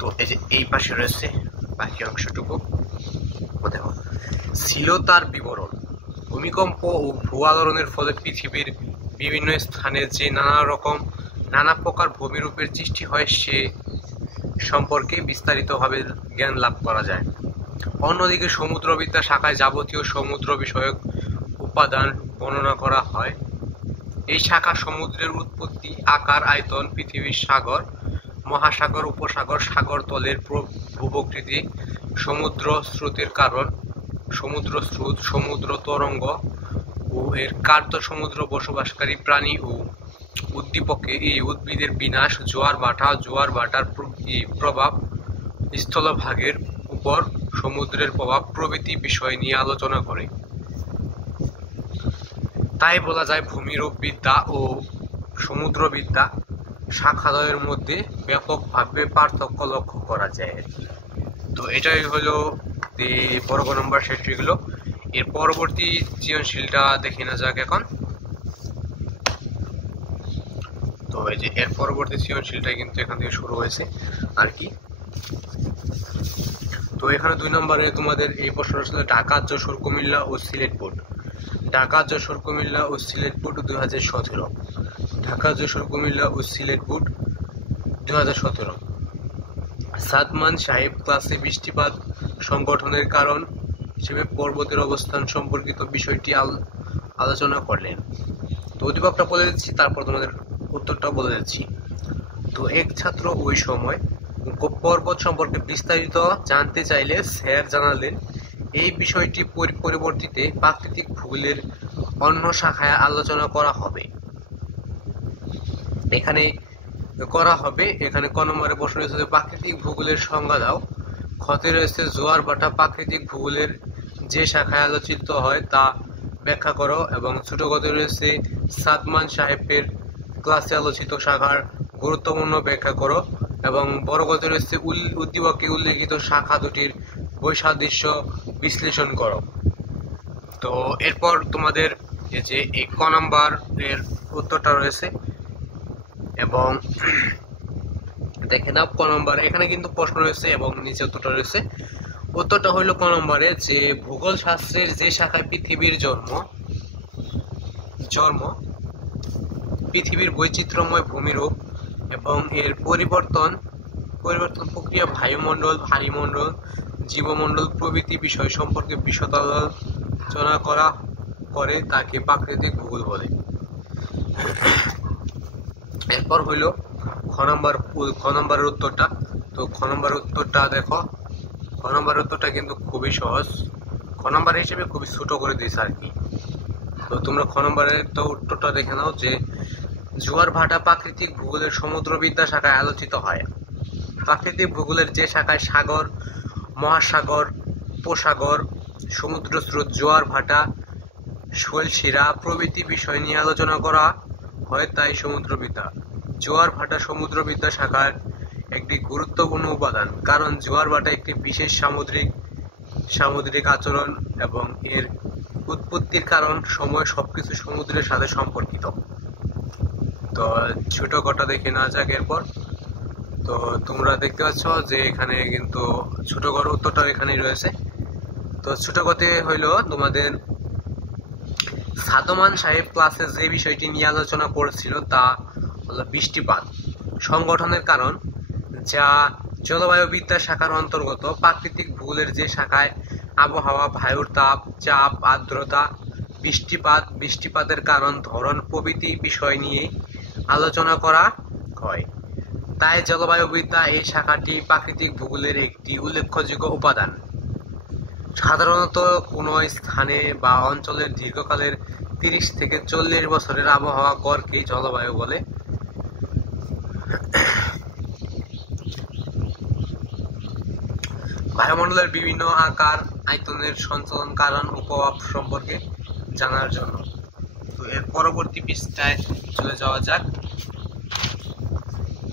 তো এই যে এই পাশে রয়েছে বাকি অংশটুকু দেখো। ছিল তার বিবরণ। ভূমিকম্প ও ভূ-আলোড়নের ফলে পৃথিবীর বিভিন্ন স্থানে যে নানা প্রকার ভূমিরূপের সৃষ্টি হয় সে সম্পর্কে বিস্তারিতভাবে জ্ঞান লাভ করা যায়। অন্যদিকে সমুদ্রবিদ্যা শাখায় যাবতীয় সমুদ্র বিষয়ক উপাদান বর্ণনা করা হয়। এই শাখা সমুদ্রের উৎপত্তি, আকার, আয়তন, পৃথিবীর সাগর, মহাসাগর, উপসাগর, সাগর তলের ভূপ্রকৃতি, সমুদ্র স্রোতের কারণ, সমুদ্র স্রোত, সমুদ্র তরঙ্গ ও এর কার্য, সমুদ্র বসবাসকারী প্রাণী ও উদ্দীপকে এই উদ্ভিদের বিনাশ, জোয়ার ভাটার প্রভাব, স্থলভাগের উপর সমুদ্রের প্রভাব প্রভৃতি বিষয় নিয়ে আলোচনা করে। তাই বলা যায় ভূমিরূপ বিদ্যা ও সমুদ্রবিদ্যা শাখাদ্বয়ের মধ্যে ব্যাপকভাবে পার্থক্য লক্ষ্য করা যায়। তো এটাই হলো বড় ক নম্বর শেষ হয়ে গেল। এর পরবর্তী সৃজনশীলটা দেখে না যাক এখন। তো এই যে এর পরবর্তী সৃজনশীলটা কিন্তু এখান থেকে শুরু হয়েছে আর কি। তো এখানে 2 নম্বরে তোমাদের এই প্রশ্নটা ছিল ঢাকা, যশোর, কুমিল্লা ও সিলেট বোর্ড। ঢাকা, যশোর, কুমিল্লা ও সিলেট বোর্ড 2017। ঢাকা, যশোর, কুমিল্লা ও সিলেট বোর্ড 2017। সাদমান সাহেব ক্লাসে বৃষ্টিপাত সংগঠনের কারণ হিসেবে পর্বতের অবস্থান সম্পর্কিত বিষয়টি আলোচনা করলেন। তো উদ্দীপকটা বলে দিচ্ছি, তারপর তোমাদের উত্তরটাও বলে দিচ্ছি। তো এক ছাত্র ওই সময় পর্বত সম্পর্কে বিস্তারিত জানতে চাইলে স্যার জানালেন এই বিষয়টি পরবর্তীতে প্রাকৃতিক ভূগোলের অন্য শাখায় আলোচনা করা হবে। এখানে ক নম্বরে প্রশ্ন রয়েছে প্রাকৃতিক ভূগোলের সংজ্ঞা দাও। ক্ষতে রয়েছে জোয়ার ভাটা প্রাকৃতিক ভূগোলের যে শাখায় আলোচিত হয় তা ব্যাখ্যা করো, এবং ছোট গতে রয়েছে সাদমান সাহেবের ক্লাসে আলোচিত শাখার গুরুত্বপূর্ণ ব্যাখ্যা করো, এবং বড় গতে রয়েছে উদ্দীপকে উল্লেখিত শাখা দুটির বৈসাদৃশ্য বিশ্লেষণ করো। তো এরপর তোমাদের এই যে এই ক নাম্বার এর উত্তরটা রয়েছে, এবং দেখে নাও ক নম্বর এখানে কিন্তু প্রশ্ন রয়েছে এবং নিচে উত্তরটা রয়েছে। উত্তরটা হইল ক নম্বরে যে ভূগোল শাস্ত্রের যে শাখায় পৃথিবীর জন্ম পৃথিবীর বৈচিত্র্যময় ভূমিরূপ এবং এর পরিবর্তন প্রক্রিয়া, বায়ুমণ্ডল, ভারীমণ্ডল, জীবমণ্ডল প্রভৃতি বিষয় সম্পর্কে বিশদ আলোচনা করে তাকে প্রাকৃতিক ভূগোল বলে। এরপর হইল খ নম্বরের উত্তরটা। তো খ নম্বরের উত্তরটা দেখো, খ নম্বরের উত্তরটা কিন্তু খুবই সহজ, খ নম্বর হিসেবে খুবই ছোট করে দিয়েছে আর কি। তো তোমরা খ নম্বরের তো উত্তরটা দেখে নাও যে জোয়ার ভাটা প্রাকৃতিক ভূগোলের সমুদ্রবিদ্যা শাখায় আলোচিত হয়। প্রাকৃতিক ভূগোলের যে শাখায় সাগর, মহাসাগর, উপসাগর, সমুদ্র স্রোত, জোয়ার ভাটা, শৈলশিরা প্রভৃতি বিষয় নিয়ে আলোচনা করা হয় তাই সমুদ্রবিদ্যা। জোয়ার ভাটা সমুদ্রবিদ্যা শাখার একটি গুরুত্বপূর্ণ উপাদান, কারণ জোয়ার ভাটা একটি বিশেষ সামুদ্রিক আচরণ এবং এর উৎপত্তির কারণ সময় সবকিছু সমুদ্রের সাথে সম্পর্কিত। তো ছোট কটা দেখে না যাক এরপর। তো তোমরা দেখতে পাচ্ছ যে এখানে কিন্তু ছোট কর উত্তরটা এখানেই রয়েছে। তো ছোট কথে হইল তোমাদের সাদমান সাহেব ক্লাসে যে বিষয়টি নিয়ে আলোচনা করেছিল তা হলো বৃষ্টিপাত সংগঠনের কারণ, যা জলবায়ুবিদ্যা শাখার অন্তর্গত। প্রাকৃতিক ভূগোলের যে শাখায় আবহাওয়া, বায়ুর তাপ, চাপ, আর্দ্রতা, বৃষ্টিপাতের কারণ, ধরন প্রভৃতি বিষয় নিয়ে আলোচনা করা হয়, তাই জলবায়ুবিদ্যা এই শাখাটি প্রাকৃতিক ভূগোলের একটি উল্লেখযোগ্য উপাদান। সাধারণত কোনো স্থানে বা অঞ্চলের দীর্ঘকালের 30 থেকে 40 বছরের আবহাওয়া গড়কে জলবায়ু বলে। বায়ুমণ্ডলের বিভিন্ন আকার, আয়তনের সঞ্চালন কারণ ও প্রভাব সম্পর্কে জানার জন্য। তো এর পরবর্তী পৃষ্ঠায় চলে যাওয়া যাক।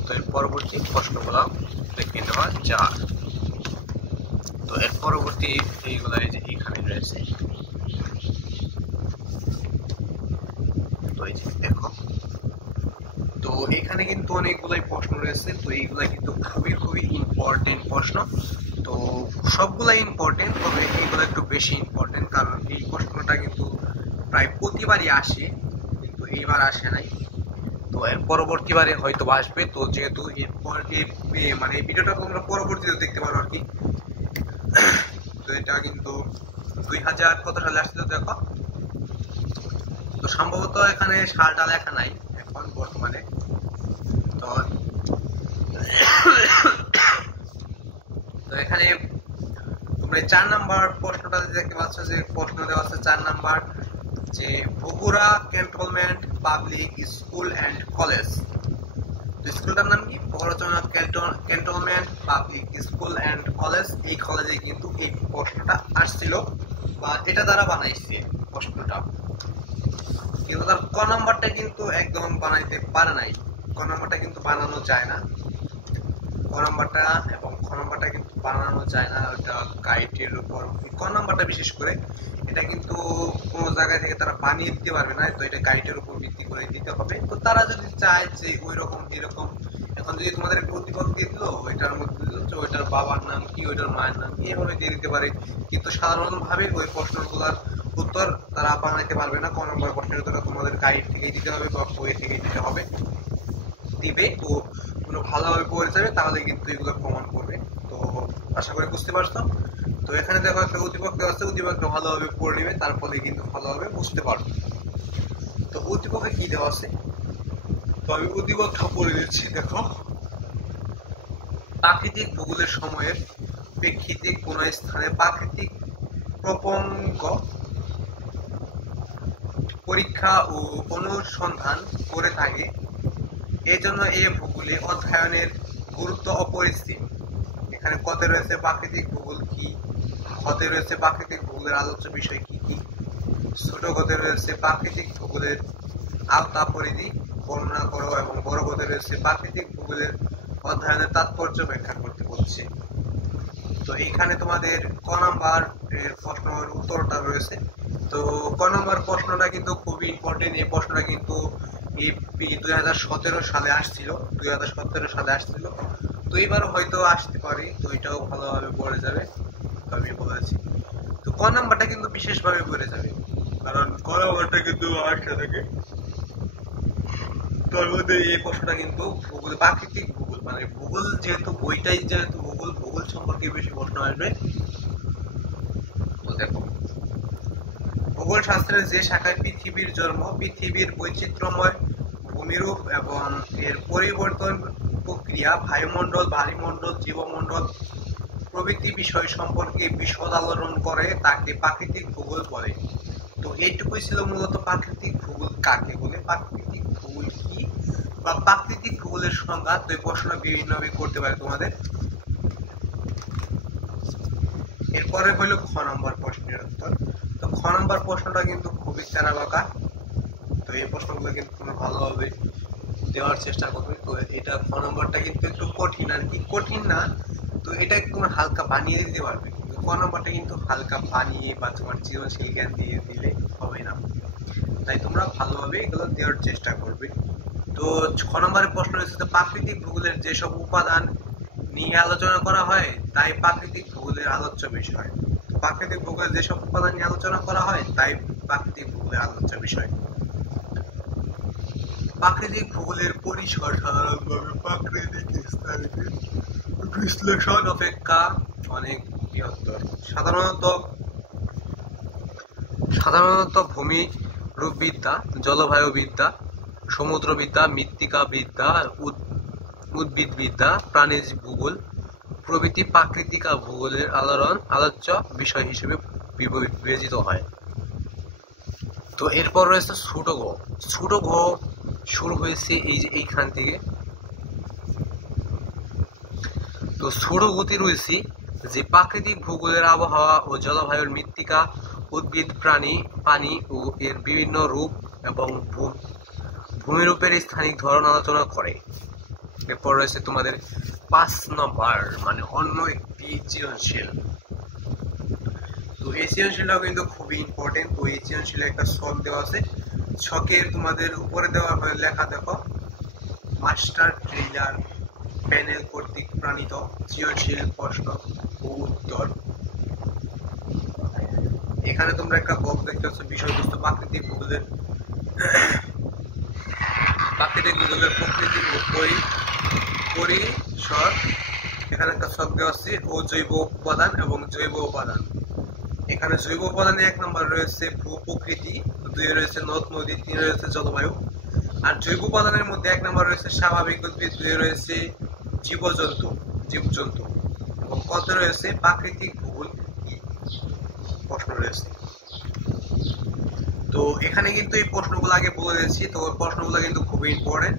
তো এর পরবর্তী প্রশ্নগুলো দেখে নেওয়া যাক। তো এর পরবর্তী এইগুলো যে এখানে রয়েছে। তো এই যে দেখো, তো এখানে কিন্তু অনেকগুলাই প্রশ্ন রয়েছে। তো এইগুলা কিন্তু খুবই খুবই ইম্পর্টেন্ট প্রশ্ন। তো সবগুলাই ইম্পর্টেন্ট, তবে এইগুলো একটু বেশি ইম্পর্টেন্ট, কারণ এই প্রশ্নটা কিন্তু প্রায় প্রতিবারই আসে, কিন্তু এইবার আসে নাই। তো এর পরবর্তীবারে হয়তো আসবে। তো যেহেতু এরপর মানে এই ভিডিওটা তোমরা পরবর্তীতে দেখতে পারো আর কি। তো এটা কিন্তু 2000 কত সালে আসছিল দেখো। তো সম্ভবত এখানে সালটা লেখা নাই এখন বর্তমানে। তো এখানে তোমরা 4 নাম্বার প্রশ্নটা দেখতে পাচ্ছ যে প্রশ্ন দেওয়া আছে 4 নাম্বার যে Bogura cantonment public school and college. তো স্কুলটার নাম কি? Bogura cantonment public school and college. এই কলেজে কিন্তু এই প্রশ্নটা আসছিল বা এটা দ্বারা বানাইছে প্রশ্নটা, কিন্তু তার ক নাম্বারটা কিন্তু একদম বানাইতে পারে নাই। ক নাম্বারটা কিন্তু বানানো যায় না। ক নাম্বারটা এবং খ নাম্বারটা কিন্তু বানানো যায় না, ওটা গাইডের উপর। ক নাম্বারটা বিশেষ করে এটা কিন্তু কোনো জায়গা থেকে তারা বানিয়ে দিতে পারবে না, তো এটা গাইডের উপর ভিত্তি করে দিতে হবে। তো তারা যদি চায় যে ওই রকম এরকম, এখন যদি তোমাদের একটা উদ্দীপক দিয়ে দিল, ওইটার মধ্যে দিল যে ওইটার বাবার নাম কি, ওইটার মায়ের নাম কি, এভাবে দিয়ে দিতে পারে। কিন্তু সাধারণভাবে ওই প্রশ্নগুলোর উত্তর তারা বানাইতে পারবে না। ক নম্বর প্রশ্নের উত্তর তোমাদের গাইড থেকেই দিতে হবে বা বই থেকেই দিতে হবে, দিবে। তো পুরো ভালোভাবে পড়ে যাবে, তাহলে কিন্তু এগুলো প্রমাণ করবে। তো আশা করি বুঝতে পারছো। তো এখানে দেখো একটা উদ্দীপক দেওয়া আছে, উদ্দীপকটা ভালোভাবে পড়ে নেবে, তারপরে কিন্তু ভালোভাবে বুঝতে পারবে। তো উদ্দীপকে কি দেওয়া আছে, তো আমি উদ্দীপকটা পড়ে দিচ্ছি। দেখো, প্রাকৃতিক ভূগোলের সময়ের প্রেক্ষিতে কোন স্থানে প্রাকৃতিক প্রসঙ্গ পরীক্ষা ও অনুসন্ধান করে থাকে, এজন্য এ ভূগোলে অধ্যয়নের গুরুত্ব অপরিসীম। এখানে কতে রয়েছে প্রাকৃতিক ভূগোল কি, কতে রয়েছে প্রাকৃতিক ভূগোলের আলোচ্য বিষয় কি কি, ছোট গতে রয়েছে প্রাকৃতিক ভূগোলের আওতা পরিধি বর্ণনা করো, এবং বড় গতে রয়েছে প্রাকৃতিক ভূগোলের অধ্যয়নের তাৎপর্য ব্যাখ্যা করতে বলছে। তো এইখানে তোমাদের ক নাম্বার এর প্রশ্নের উত্তরটা রয়েছে। তো ক নাম্বার প্রশ্নটা কিন্তু খুবই ইম্পর্টেন্ট। এই প্রশ্নটা কিন্তু 2017 সালে আসছিল, 2017 সালে আসছিল। তো এবারও হয়তো আসতে পারে, তো এটাও ভালোভাবে পড়ে যাবে, আমি বলেছি। তো ক নাম্বারটা কিন্তু বিশেষভাবে পড়ে যাবে, কারণ ক নাম্বারটা কিন্তু আসতে থাকে। তার মধ্যে এই প্রশ্নটা কিন্তু ভূগোল, প্রাকৃতিক ভূগোল, মানে ভূগোল যেহেতু বইটাই যেহেতু ভূগোল, ভূগোল সম্পর্কে বেশি প্রশ্ন আসবে। তো দেখো, ভূগোল শাস্ত্রের যে শাখায় পৃথিবীর জন্ম, পৃথিবীর বৈচিত্র্যময় ভূমিরূপ এবং এর পরিবর্তন প্রক্রিয়া, বায়ুমণ্ডল, বায়ুমণ্ডল, জীবমণ্ডল প্রভৃতি বিষয় সম্পর্কে বিশদ আলোচনা করে, তাকে প্রাকৃতিক ভূগোল বলে। তো এইটুকুই ছিল মূলত প্রাকৃতিক ভূগোল কাকে বলে, প্রাকৃতিক ভূগোল কি বা প্রাকৃতিক ভূগোলের সংজ্ঞা। তো এই প্রশ্ন বিভিন্নভাবে করতে পারে তোমাদের। এরপরে হইল খ নম্বর প্রশ্নের উত্তর। তো খ নম্বর প্রশ্নটা কিন্তু খুবই তেরাবাঁকা, তো এই প্রশ্নগুলো কিন্তু তোমরা ভালোভাবে দেওয়ার চেষ্টা করবে। তো এটা খ নম্বরটা কিন্তু একটু কঠিন, আর কি কঠিন না, তো এটা তোমরা হালকা বানিয়ে দিতে পারবে। কিন্তু ক নম্বরটা কিন্তু হালকা বানিয়ে বা তোমার সৃজনশীল জ্ঞান দিয়ে দিলে হবে না, তাই তোমরা ভালোভাবে এগুলো দেওয়ার চেষ্টা করবে। তো ছ নম্বরের প্রশ্ন হচ্ছে, প্রাকৃতিক ভূগোলের যেসব উপাদান নিয়ে আলোচনা করা হয় তাই প্রাকৃতিক ভূগোলের আলোচ্য বিষয়। প্রাকৃতিক ভূগোলের যেসব উপাদান নিয়ে আলোচনা করা হয় তাই প্রাকৃতিক ভূগোলের আলোচ্য বিষয়। প্রাকৃতিক ভূগোলের পরিসর সাধারণভাবে প্রাকৃতিক স্থানের বিশ্লেষণ অপেক্ষা অনেক বৃহত্তর। সাধারণত ভূমি রূপবিদ্যা, জলবায়ুবিদ্যা, সমুদ্রবিদ্যা, মৃত্তিকাবিদ্যা, উদ্ভিদবিদ্যা, প্রাণীজ ভূগোল প্রভৃতি প্রাকৃতিক ভূগোলের আলোচ্য বিষয় হিসেবে বিবেচিত হয়। তো এরপর রয়েছে ছোট গ। ছোট গ শুরু হয়েছে এইখান থেকে। তো ছোট গতি রয়েছে যে প্রাকৃতিক ভূগোলের আবহাওয়া ও জলবায়ুর মৃত্তিকা, উদ্ভিদ, প্রাণী, পানি ও এর বিভিন্ন রূপ এবং ভূমিরূপের স্থানিক ধরন আলোচনা করে। এরপর রয়েছে তোমাদের 5 নম্বর, মানে অন্য একটি সৃজনশীল। তো এই সৃজনশীলটাও কিন্তু খুবই ইম্পর্টেন্ট। তো এই সৃজনশীলে একটা ছক দেওয়া আছে, ছকের তোমাদের উপরে দেওয়া লেখা দেখো, মাস্টার ট্রেইলার প্যানেল কর্তৃক প্রণীত সৃজনশীল প্রশ্ন ও উত্তর। এখানে তোমরা একটা বক্স দেখতে পাচ্ছ, বিষয়বস্তু প্রাকৃতিক ভূগোলের প্রকৃতি ও পরিসর। এখানে একটা ছক দেওয়া আছে, ও জৈব উপাদান এবং জৈব উপাদান। এখানে জৈব উপাদানে 1 নম্বর রয়েছে ভূ প্রকৃতি, 2 রয়েছে নদ নদী, 3 রয়েছে জলবায়ু। আর জৈব উপাদানের মধ্যে 1 নম্বর রয়েছে স্বাভাবিক উদ্ভিদ, 2 রয়েছে জীবজন্তু এবং কত রয়েছে প্রাকৃতিক ভূগোল কি প্রশ্ন রয়েছে। তো এখানে কিন্তু এই প্রশ্নগুলো আগে বলে দিয়েছি, তো প্রশ্নগুলো কিন্তু খুবই ইম্পর্টেন্ট।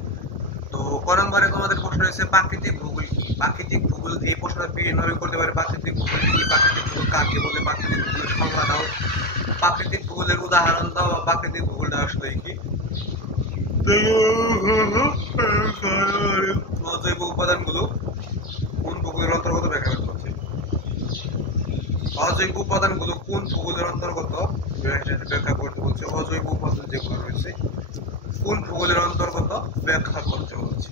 তো ক নম্বরে তোমাদের প্রশ্ন রয়েছে প্রাকৃতিক ভূগোল কি। প্রাকৃতিক ভূগোল এই প্রশ্নটা বিভিন্নভাবে করতে পারে। প্রাকৃতিক ভূগোল কি, প্রাকৃতিক ভূগোল কাকে বলে, প্রাকৃতিক ভূগোলের সংজ্ঞা দাও, প্রাকৃতিক ভূগোলের উদাহরণ দাও, বা প্রাকৃতিক ভূগোলটা আসলে কি। জৈব উপাদানগুলো ভূগোলের অন্তর্গত ব্যাখ্যা করতে বলছে। অজৈব উপাদানগুলো কোন ভূগোলের অন্তর্গত ব্যাখ্যা করতে বলছে। অজৈব উপাদান যেগুলো রয়েছে কোন ভূগোলের অন্তর্গত ব্যাখ্যা করতে বলছে।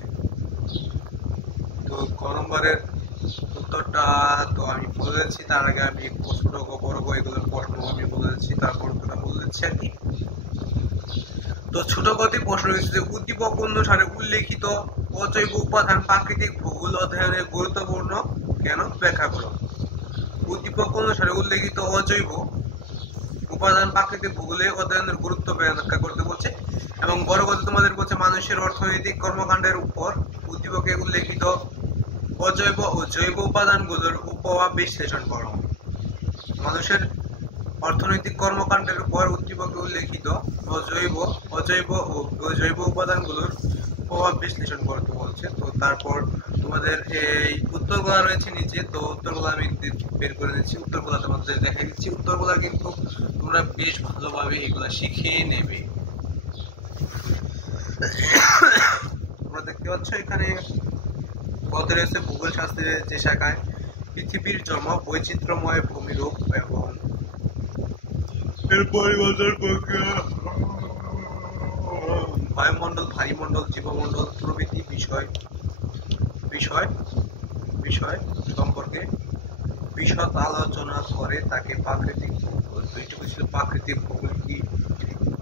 তো ক নম্বরের উত্তরটা তো আমি বলে দিচ্ছি, তার আগে আমি ছোট বড় এগুলোর প্রশ্ন আমি বলে দিচ্ছি, তারপর উত্তরটা বলে দিচ্ছি আর কি। তো ছোট গতি প্রশ্ন রয়েছে যে উদ্দীপক অনুসারে উল্লেখিত অজৈব উপাদান প্রাকৃতিক ভূগোল অধ্যয়নের গুরুত্বপূর্ণ কেন ব্যাখ্যা করো। উদ্দীপক অনুসারে উল্লেখিত অজৈব উপাদান প্রাকৃতিক ভূগোলে অধ্যয়নের গুরুত্ব ব্যাখ্যা করতে বলছে। এবং বড় কথা তোমাদের বলছে মানুষের অর্থনৈতিক কর্মকাণ্ডের উপর উদ্দীপকে উল্লেখিত অজৈব ও জৈব উপাদানগুলোর প্রভাব বিশ্লেষণ করো। মানুষের অর্থনৈতিক কর্মকাণ্ডের উপর উদ্দীপকে উল্লেখিত অজৈব ও জৈব উপাদানগুলোর প্রভাব বিশ্লেষণ করতে বলছে। তো তারপর তোমাদের এই উত্তরগুলা রয়েছে নিচে, তো উত্তরগুলো আমি বের করে দিচ্ছি, উত্তরগুলা তোমাদের দেখা দিচ্ছি। উত্তরগুলা কিন্তু তোমরা বেশ ভালোভাবে এগুলা শিখে নেবে। তোমরা দেখতে পাচ্ছ এখানে কত রয়েছে ভূগোল শাস্ত্রের যে শাখায় পৃথিবীর জন্ম, বৈচিত্র্যময় ভূমিরূপ এবং এর পরিবর্তন প্রক্রিয়া, বায়ুমণ্ডল, ভারীমণ্ডল, জীবমণ্ডল প্রভৃতি বিষয় সম্পর্কে বিশদ আলোচনা করে তাকে প্রাকৃতিক ভূগোল। এইটুকু ছিল প্রাকৃতিক ভূগোল কি,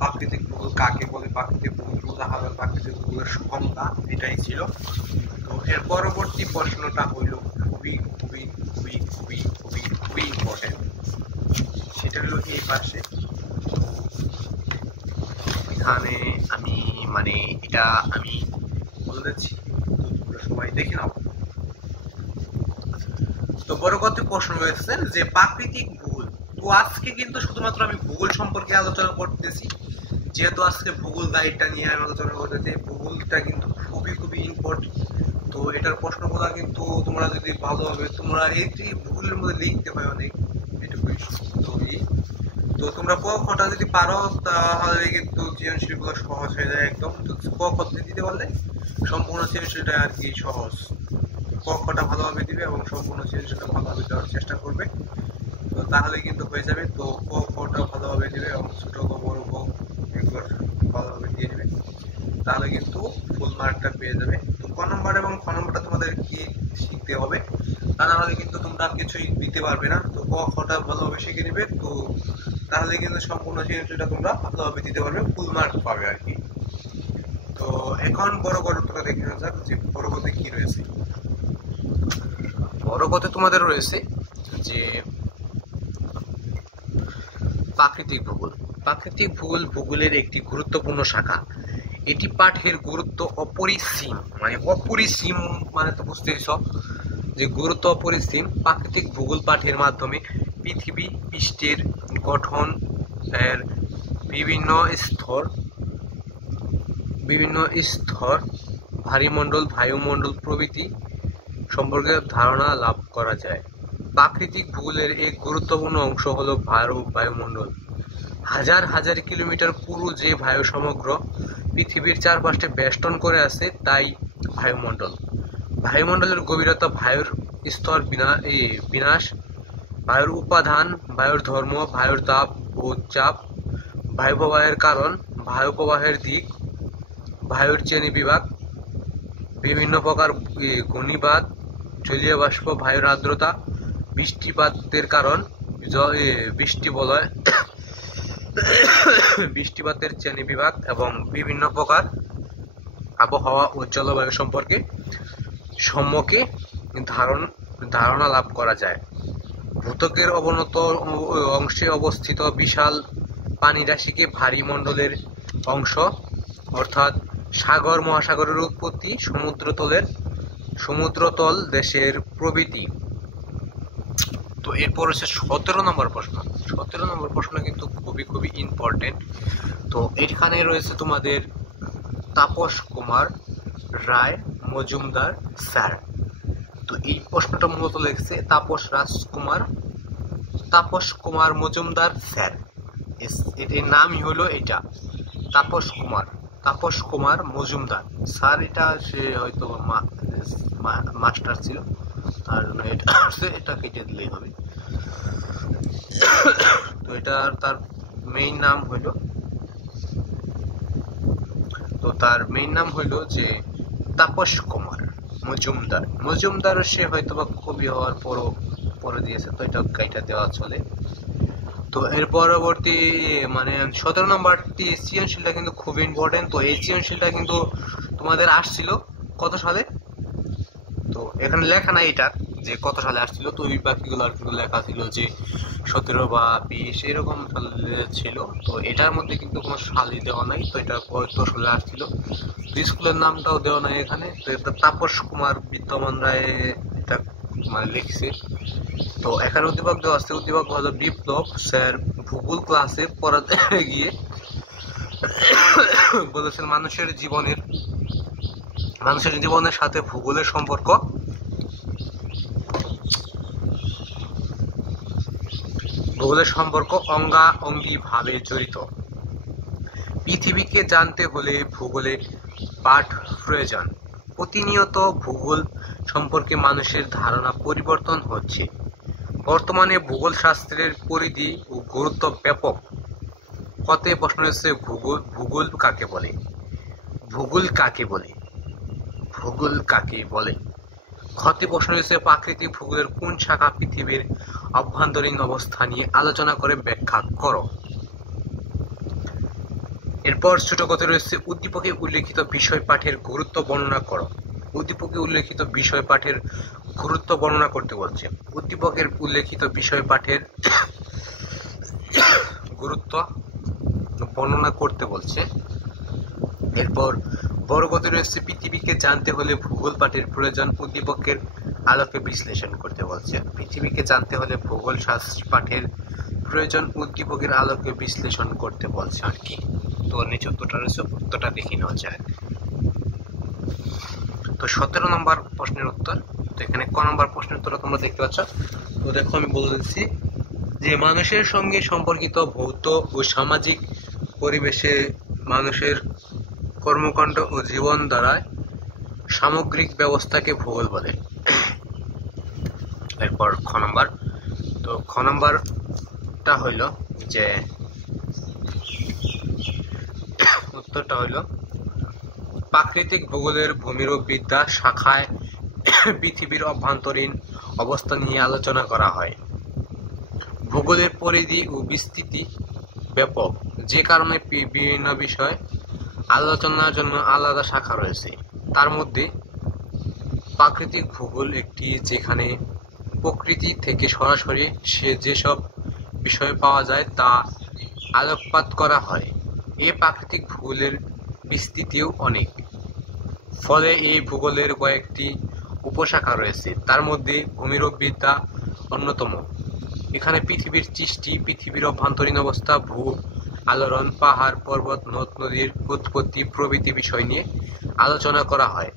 প্রাকৃতিক ভূগোল কাকে বলে, প্রাকৃতিক ভূগোল উদাহরণ, প্রাকৃতিক ভূগোলের সংজ্ঞা, এটাই ছিল। তো এর পরবর্তী প্রশ্নটা হইল খুবই খুবই খুবই খুবই খুবই খুবই ইম্পর্টেন্ট, সেটা হলো এই পাশে। এখানে আমি এটা আমি বলে দিচ্ছি, সবাই দেখে নাও। তো বড় কথা প্রশ্ন হয়েছে যে প্রাকৃতিক ভূগোল। তো আজকে কিন্তু শুধুমাত্র আমি ভূগোল সম্পর্কে আলোচনা করতেছি, যেহেতু আজকে ভূগোল গাইডটা নিয়ে আমি আলোচনা করতেছি। ভূগোলটা কিন্তু খুবই খুবই ইম্পর্টেন্ট। তো এটার প্রশ্নগুলো কিন্তু তোমরা যদি ভালোভাবে তোমরা এই ভূগোলের মধ্যে লিখতে পারো অনেক, এটুকুই। তো তোমরা ক খটা যদি পারো তাহলে কিন্তু সৃজনশীল গুলো সহজ হয়ে যায় একদম। তো ক খ দিতে পারলে সম্পূর্ণ সৃজনশীলটা আর কি সহজ। ক খটা ভালোভাবে দিবে এবং সম্পূর্ণ সৃজনশীলটা ভালোভাবে দেওয়ার চেষ্টা করবে, তো তাহলে কিন্তু হয়ে যাবে। তো ক খটা ভালোভাবে দিবে এবং ছোট ক বড় ক এগুলো ভালোভাবে দিয়ে দিবে, তাহলে কিন্তু ফুল মার্কটা পেয়ে যাবে। তো ক নম্বর এবং খ নম্বরটা তোমাদের কি শিখতে হবে, তা না হলে কিন্তু তোমরা কিছুই দিতে পারবে না। তো ক খটা ভালোভাবে শিখে নিবে, তো তাহলে কিন্তু সম্পূর্ণ সৃজনশীলটা তোমরা ভালোভাবে দিতে পারবে, ফুল মার্ক পাবে আর কি। তো এখন বড় গল্পটা দেখে নেওয়া যাক যে বড় গল্পে কি রয়েছে। বড় গল্পে তোমাদের রয়েছে যে প্রাকৃতিক ভূগোল। প্রাকৃতিক ভূগোল ভূগোলের একটি গুরুত্বপূর্ণ শাখা। এটি পাঠের গুরুত্ব অপরিসীম, অপরিসীম মানে তো বুঝতেছ যে গুরুত্ব অপরিসীম। প্রাকৃতিক ভূগোল পাঠের মাধ্যমে পৃথিবী পৃষ্ঠের গঠন, এর বিভিন্ন স্তর, ভারীমণ্ডল, বায়ুমণ্ডল প্রভৃতি সম্পর্কে ধারণা লাভ করা যায়। প্রাকৃতিক ভূগোলের এক গুরুত্বপূর্ণ অংশ হলো বায়ুমণ্ডল। হাজার হাজার কিলোমিটার পুরু যে বায়ু সমগ্র পৃথিবীর চারপাশে বেষ্টন করে আছে তাই বায়ুমণ্ডল। বায়ুমণ্ডলের গভীরতা, বায়ুর স্তর বিন্যাস, বায়ুর উপাদান, বায়ুর ধর্ম, বায়ুর তাপ ও চাপ, বায়ু প্রবাহের কারণ, বায়ু প্রবাহের দিক, বায়ুর শ্রেণীবিভাগ, বিভিন্ন প্রকার ঘূর্ণিবাত, জলীয় বাষ্প, বায়ুর আর্দ্রতা, বৃষ্টিপাতের কারণ, বৃষ্টিবলয়, বৃষ্টিপাতের শ্রেণীবিভাগ এবং বিভিন্ন প্রকার আবহাওয়া ও জলবায়ু সম্পর্কে সম্যকে ধারণা লাভ করা যায়। ভূত্বকের অবনত অংশে অবস্থিত বিশাল পানিরাশিকে ভারী মণ্ডলের অংশ অর্থাৎ সাগর, মহাসাগরের উৎপত্তি, সমুদ্রতল দেশের প্রভৃতি। তো এরপর হচ্ছে 17 নম্বর প্রশ্ন। 17 নম্বর প্রশ্ন কিন্তু খুবই খুবই ইম্পর্টেন্ট। তো এখানে রয়েছে তোমাদের তাপস কুমার রায় মজুমদার স্যার। তো এই প্রশ্নটা মূলত লিখছে তাপস কুমার মজুমদার স্যার। এর নামই হলো এটা, তাপস কুমার মজুমদার স্যার। এটা সে হয়তো মাস্টার ছিল। তার জন্য এটা কেটে দিলেই হবে। তো এটা তার মেইন নাম হইল, তো তার মেইন নাম হইল যে তাপস কুমার মজুমদার। মজুমদার সে হয়তো বা কবি হওয়ার পরে দিয়েছে, তো এটা কাইটা দেওয়া চলে। তো এর পরবর্তী মানে 17 নম্বরটি সৃজনশীলটা কিন্তু খুব ইম্পর্টেন্ট। তো এই সৃজনশীলটা কিন্তু তোমাদের আসছিল কত সালে, তো এখানে লেখা নাই এটা যে কত সালে আসছিল, তো ওই বাকিগুলো আর কিন্তু লেখা ছিল যে 17 বা 20 এরকম সালে ছিল। তো এটার মধ্যে কিন্তু কোনো সালই দেওয়া নাই, তো এটা কত সালে আসছিল। স্কুলের নামটাও দেওয়া নাই এখানে। তো এটা তাপস কুমার বিদ্যমান রায় এটা মানে লিখছে। তো এখানে উদ্দীপক দেওয়া আছে, উদ্দীপক হলো বিপ্লব স্যার ভূগোল ক্লাসে পড়াতে গিয়ে বলেছেন মানুষের জীবনের সাথে ভূগোলের সম্পর্ক অঙ্গাঅঙ্গি ভাবে জড়িত। পৃথিবীকে জানতে হলে ভূগোলে পাঠ প্রয়োজন। প্রতিনিয়ত ভূগোল সম্পর্কে মানুষের ধারণা পরিবর্তন হচ্ছে। বর্তমানে ভূগোল শাস্ত্রের পরিধি ও গুরুত্ব ব্যাপক। কতে প্রশ্ন হচ্ছে ভূগোল কাকে বলে? ভূগোল কাকে বলে? ভূগোল কাকে বলে? ক্ষতি প্রশ্ন হচ্ছে প্রাকৃতিক ভূগোলের কোন শাখা পৃথিবীর অভ্যন্তরীণ অবস্থা নিয়ে আলোচনা করে ব্যাখ্যা করো। এরপর ছোট কথা রয়েছে উদ্দীপকে উল্লেখিত বিষয় পাঠের গুরুত্ব বর্ণনা করো। উদ্দীপকে উল্লেখিত বিষয় পাঠের গুরুত্ব বর্ণনা করতে বলছে। উদ্দীপকের উল্লেখিত বিষয় পাঠের গুরুত্ব বর্ণনা করতে বলছে। এরপর বড় কথা রয়েছে পৃথিবীকে জানতে হলে ভূগোল পাঠের প্রয়োজন, উদ্দীপকের আলোকে বিশ্লেষণ করতে বলছে। পৃথিবীকে জানতে হলে ভূগোল শাস্ত্র পাঠের প্রয়োজন, উদ্দীপকের আলোকে বিশ্লেষণ করতে বলছে আর কি। তো নিচে উত্তরটা রয়েছে, উত্তরটা দেখে নেওয়া যায়। তো 17 নম্বর প্রশ্নের উত্তর। তো এখানে ক নম্বর প্রশ্নের উত্তর তোমরা দেখতে পাচ্ছ। তো দেখো আমি বলে দিচ্ছি যে মানুষের সঙ্গে সম্পর্কিত ভৌত ও সামাজিক পরিবেশে মানুষের কর্মকাণ্ড ও জীবন দ্বারায় সামগ্রিক ব্যবস্থাকে ভূগোল বলে। এরপর খ নম্বর। তো খ নম্বরটা হইল যে উত্তরটা হইল প্রাকৃতিক ভূগোলের ভূমিরূপবিদ্যা শাখায় পৃথিবীর অভ্যন্তরীণ অবস্থা নিয়ে আলোচনা করা হয়। ভূগোলের পরিধি ও বিস্তৃতি ব্যাপক, যে কারণে বিভিন্ন বিষয় আলোচনার জন্য আলাদা শাখা রয়েছে। তার মধ্যে প্রাকৃতিক ভূগোল একটি, যেখানে প্রকৃতি থেকে সরাসরি যেসব বিষয় পাওয়া যায় তা আলোকপাত করা হয়। এই প্রাকৃতিক ভূগোলের বিস্তৃতিও অনেক, ফলে এই ভূগোলের কয়েকটি উপশাখা রয়েছে। তার মধ্যে ভূমিরূপবিদ্যা অন্যতম। এখানে পৃথিবীর সৃষ্টি, পৃথিবীর অভ্যন্তরীণ অবস্থা, ভূ আলোড়ন, পাহাড় পর্বত, নদ নদীর উৎপত্তি প্রভৃতি বিষয় নিয়ে আলোচনা করা হয়।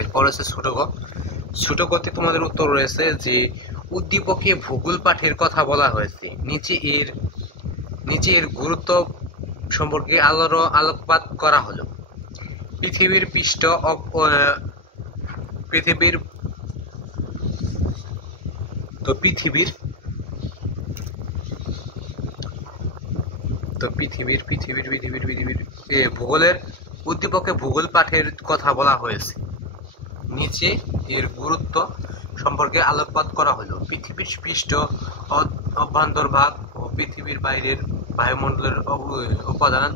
এরপর হচ্ছে ছোট গ। ছোট গতে তোমাদের উত্তর রয়েছে যে উদ্দীপকে ভূগোল পাঠের কথা বলা হয়েছে। নিচে এর গুরুত্ব সম্পর্কে আলোকপাত করা হলো। পৃথিবীর ভূগোলের উদ্দীপকে ভূগোল পাঠের কথা বলা হয়েছে। নিচে এর গুরুত্ব সম্পর্কে আলোকপাত করা হলো। পৃথিবীর পৃষ্ঠ, অভ্যন্তরভাগ ও পৃথিবীর বাইরের বায়ুমণ্ডলের উপাদান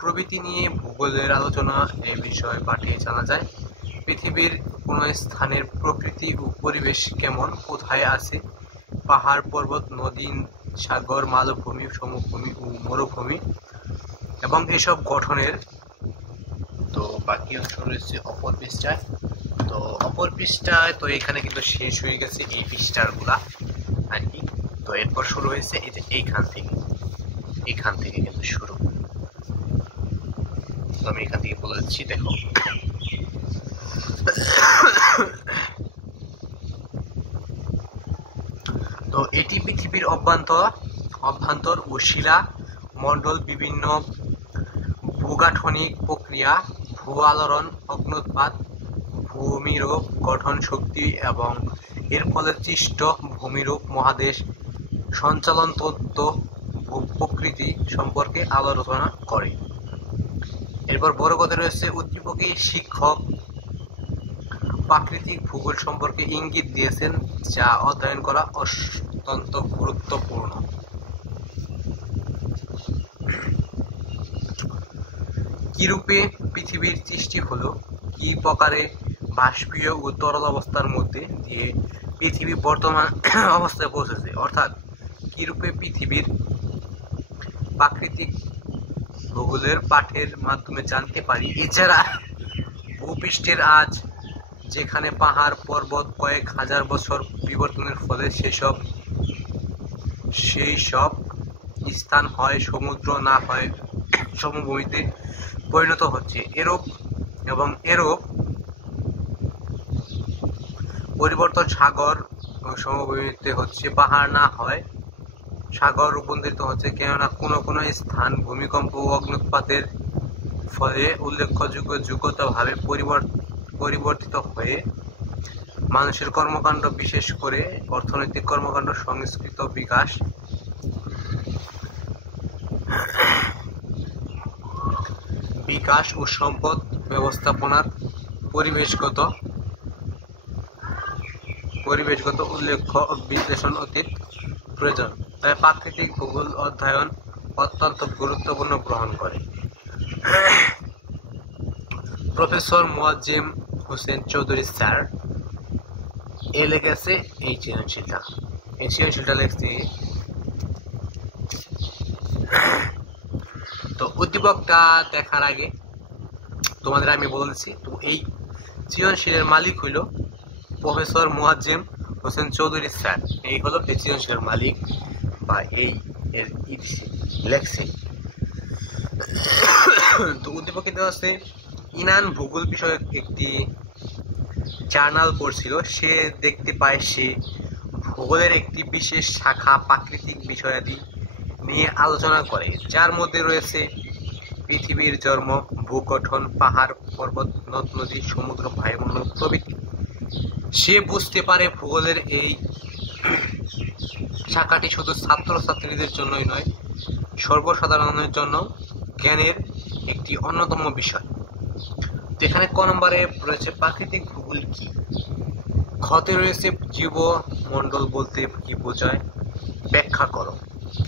প্রভৃতি নিয়ে ভূগোলের আলোচনা এই বিষয় পাঠে জানা যায়। পৃথিবীর কোন স্থানের প্রকৃতি ও পরিবেশ কেমন, কোথায় আছে পাহাড় পর্বত, নদী, সাগর, মালভূমি, সমভূমি ও মরুভূমি এবং এসব গঠনের। তো বাকি অংশ রয়েছে অপর পৃষ্ঠায়। তো অপর পৃষ্ঠায় তো এখানে কিন্তু শেষ হয়ে গেছে এই পৃষ্ঠাগুলা আর কি। তো এরপর শুরু হয়েছে এই যে এইখান থেকে কিন্তু শুরু। তো আমি এখান থেকে বলে দিচ্ছি, দেখো তো এটি পৃথিবীর অভ্যন্তর ও শিলা মণ্ডল, বিভিন্ন ভূগাঠনিক প্রক্রিয়া, ভূ আলোড়ন, অগ্ন্যুৎপাত, ভূ ভূমিরূপ গঠন শক্তি এবং এর ফলে সৃষ্ট ভূমিরূপ মহাদেশ সঞ্চালন তত্ত্ব প্রকৃতি সম্পর্কে আলোচনা করে। এরপর বড় কথা রয়েছে উদ্দীপকে শিক্ষক প্রাকৃতিক ভূগোল সম্পর্কে ইঙ্গিত দিয়েছেন যা অধ্যয়ন করা অত্যন্ত গুরুত্বপূর্ণ। কিরূপে পৃথিবীর সৃষ্টি হলো, কি প্রকারে বাষ্পীয় ও তরল অবস্থার মধ্যে দিয়ে পৃথিবী বর্তমান অবস্থায় পৌঁছেছে, অর্থাৎ কিরূপে পৃথিবীর প্রাকৃতিক ভূগোলের পাঠের মাধ্যমে জানতে পারি। এছাড়া ভূপৃষ্ঠের আজ যেখানে পাহাড় পর্বত কয়েক হাজার বছর বিবর্তনের ফলে সেই সব স্থান হয় সমুদ্র না হয় সমভূমিতে পরিণত হচ্ছে, এরূপ পরিবর্তন সাগর সমভূমিতে হচ্ছে, পাহাড় না হয় সাগর রূপান্তরিত হচ্ছে, কেননা কোনো স্থান ভূমিকম্প ও অগ্ন্যুৎপাতের ফলে উল্লেখযোগ্যভাবে পরিবর্তিত হয়ে মানুষের কর্মকাণ্ড বিশেষ করে অর্থনৈতিক কর্মকাণ্ড সংস্কৃত বিকাশ ও সম্পদ ব্যবস্থাপনার পরিবেশগত উল্লেখ্য বিশ্লেষণ অতীত প্রয়োজন। তাই প্রাকৃতিক ভূগোল অধ্যয়ন অত্যন্ত গুরুত্বপূর্ণ গ্রহণ করে। প্রফেসর মোয়াজ্জেম হোসেন চৌধুরী স্যার লেগেছে এই সৃজনশীলটা লেগেছে। তো উদ্দীপকটা দেখার আগে তোমাদের আমি বলেছি, তো এই সৃজনশীলের মালিক হইল প্রফেসর মোয়াজ্জেম হোসেন চৌধুরী স্যার। এই হলো এই সৃজনশীলের মালিক বা এই এর লেখছে। তো উদ্দীপকে দেওয়া আছে ইনান ভূগোল বিষয়ক একটি জার্নাল পড়ছিল। সে দেখতে পায় সে ভূগোলের একটি বিশেষ শাখা প্রাকৃতিক বিষয়াদি নিয়ে আলোচনা করে, যার মধ্যে রয়েছে পৃথিবীর জন্ম, ভূগঠন, পাহাড় পর্বত, নদ নদী, সমুদ্র, বায়ুমণ্ডল প্রভৃতি। সে বুঝতে পারে ভূগোলের এই শাখাটি শুধু ছাত্রছাত্রীদের জন্যই নয়, সর্বসাধারণের জন্য জ্ঞানের একটি অন্যতম বিষয়। এখানে ক নম্বরে রয়েছে প্রাকৃতিক ভূগোল কি, খতে রয়েছে জীবমণ্ডল বলতে কি বোঝায় ব্যাখ্যা করো,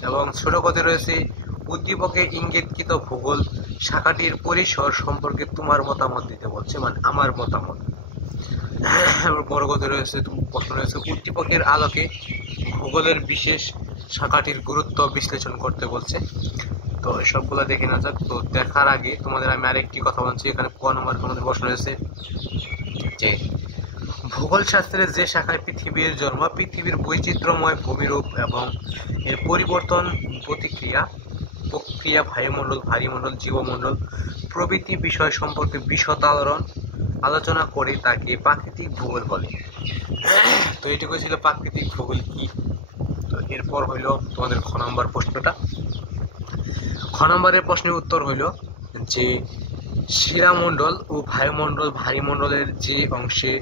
এবং ছোট কথে রয়েছে উদ্দীপকে ইঙ্গিতকৃত ভূগোল শাখাটির পরিসর সম্পর্কে তোমার মতামত দিতে বলছে, মানে আমার মতামত। বড় কথা রয়েছে প্রশ্ন রয়েছে উদ্দীপকের আলোকে ভূগোলের বিশেষ শাখাটির গুরুত্ব বিশ্লেষণ করতে বলছে। তো সবগুলো দেখে না যাক। তো দেখার আগে তোমাদের আমি আরেকটি কথা বলছি। এখানে ক নম্বর তোমাদের প্রশ্ন রয়েছে যে ভূগোল শাস্ত্রের যে শাখায় পৃথিবীর জন্ম, পৃথিবীর বৈচিত্র্যময় ভূমিরূপ এবং এর পরিবর্তন প্রক্রিয়া, বায়ুমণ্ডল, ভারীমণ্ডল, জীবমণ্ডল প্রভৃতি বিষয় সম্পর্কে বিশদ আলোচনা করে তাকে প্রাকৃতিক ভূগোল বলে। তো এটুকু ছিল প্রাকৃতিক ভূগোল কি। তো এরপর হইল তোমাদের খ নম্বর প্রশ্নটা। খ নম্বরের প্রশ্নের উত্তর হইল যে শিলামণ্ডল ও বায়ুমণ্ডল, ভারীমণ্ডলের যে অংশে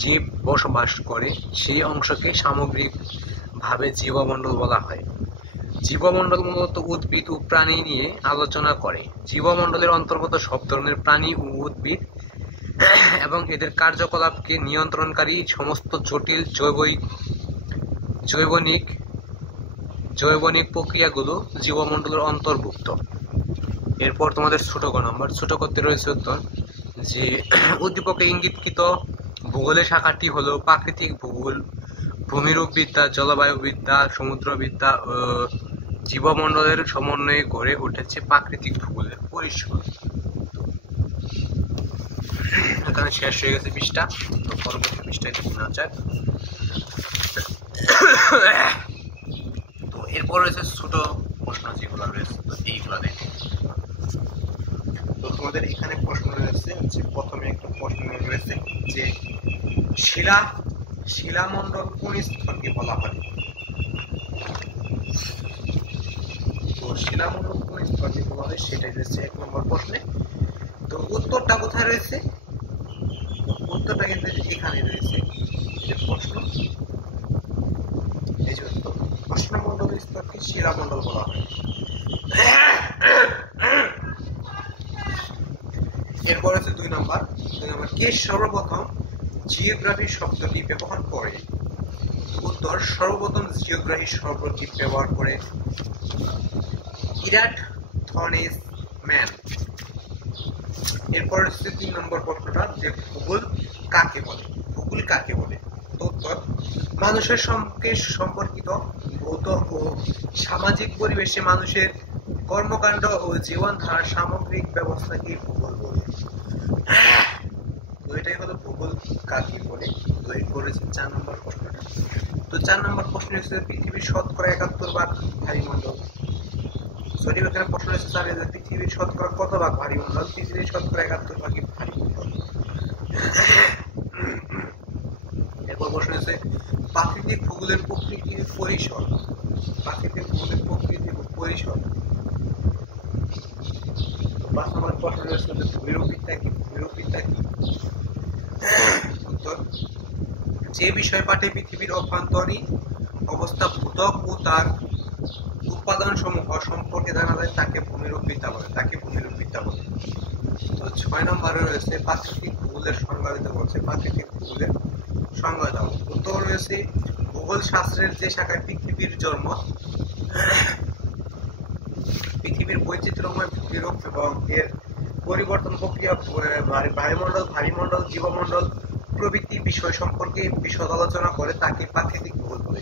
জীব বসবাস করে সেই অংশকে সামগ্রিকভাবে জীবমণ্ডল বলা হয়। জীবমণ্ডল মূলত উদ্ভিদ ও প্রাণী নিয়ে আলোচনা করে। জীবমণ্ডলের অন্তর্গত সব ধরনের প্রাণী ও উদ্ভিদ এবং এদের কার্যকলাপকে নিয়ন্ত্রণকারী সমস্ত জটিল জৈবনিক প্রক্রিয়াগুলো জীবমণ্ডলের অন্তর্ভুক্ত। এরপর তোমাদের ছোট ক নম্বর। ছোট করতে রয়েছে উত্তর যে উদ্দীপকে ইঙ্গিতকৃত ভূগোলের শাখাটি হলো প্রাকৃতিক ভূগোল, ভূমিরূপবিদ্যা, জলবায়ুবিদ্যা, সমুদ্রবিদ্যা ও জীবমণ্ডলের সমন্বয়ে গড়ে উঠেছে প্রাকৃতিক ভূগোলের পরিসর। এখানে শেষ হয়ে গেছে পৃষ্ঠা। তো পরবর্তী পৃষ্ঠায় দেখে নেওয়া যাক। তো এরপর রয়েছে ছোট প্রশ্ন যেগুলো রয়েছে, তো এইগুলো দেখে। তো তোমাদের এখানে প্রশ্ন রয়েছে যে প্রথমে একটা প্রশ্ন রয়েছে যে শিলামণ্ডল কোন স্তরকে বলা হয়। তো শিলামণ্ডল কোন স্তরকে বলা হয় সেটাই রয়েছে 1 নম্বর প্রশ্নে। তো উত্তরটা কোথায় রয়েছে? উত্তরটা কিন্তু এখানে রয়েছে। এটা প্রশ্ন, এই যে উত্তর। প্রশ্নমণ্ডল স্তরকে শিলামণ্ডল বলা হয়। এরপর হচ্ছে 2 নম্বর। কে সর্বপ্রথম জিওগ্রাফি শব্দটি ব্যবহার করে? উত্তর, সর্বপ্রথম জিওগ্রাফি শব্দটি ব্যবহার করে ইরাটোথেনিস ম্যান। এরপর হচ্ছে 3 নম্বর প্রশ্নটা, যে ভূগোল কাকে বলে? ভূগোল কাকে বলে? উত্তর, মানুষের সঙ্গে সম্পর্কিত ভৌত ও সামাজিক পরিবেশে মানুষের কর্মকাণ্ড ও জীবনধারার সামগ্রিক ব্যবস্থাকে ভূগোল বলে। তো এটাই হলো ভূগোল কাকে বলে। তো এরপর হচ্ছে 4 নম্বর প্রশ্নটা। তো 4 নম্বর প্রশ্ন হচ্ছে পৃথিবীর শতকরা 71 ভাগ ভারী মণ্ডল। সরি, এখানে প্রশ্ন হচ্ছে পৃথিবীর শতকরা কত ভাগ ভারী মণ্ডল? পৃথিবীর শতকরা 71 ভাগই ভারী মণ্ডল। এরপর প্রশ্ন হচ্ছে প্রাকৃতিক ভূগোলের প্রকৃতির পরিসর। প্রাকৃতিক ভূগোলের প্রকৃতির পরিসর। 5 নম্বর প্রশ্ন হচ্ছে ভূমিরূপবিদ্যা কি? ভূমিরূপবিদ্যা কি? উত্তর, যে বিষয় পাঠে পৃথিবীর অভ্যন্তরীণ অবস্থা, ভূত্বক ও তার উপাদান সমূহ সম্পর্কে জানা যায় তাকে ভূমিরূপবিদ্যা বলে। তাকে ভূমিরূপবিদ্যা বলে। তো 6 নম্বরে রয়েছে প্রাকৃতিক ভূগোলের সংজ্ঞা দিতে বলছে। প্রাকৃতিক ভূগোলের সংজ্ঞা দাও। উত্তর রয়েছে ভূগোল শাস্ত্রের যে শাখায় পৃথিবীর জন্ম, পৃথিবীর বৈচিত্র্যময় ভূমিরূপ এবং এর পরিবর্তন প্রক্রিয়া, বায়ুমণ্ডল, ভারীমণ্ডল, জীবমণ্ডল প্রভৃতি বিষয় সম্পর্কে বিশদ আলোচনা করে তাকে প্রাকৃতিক ভূগোল বলে।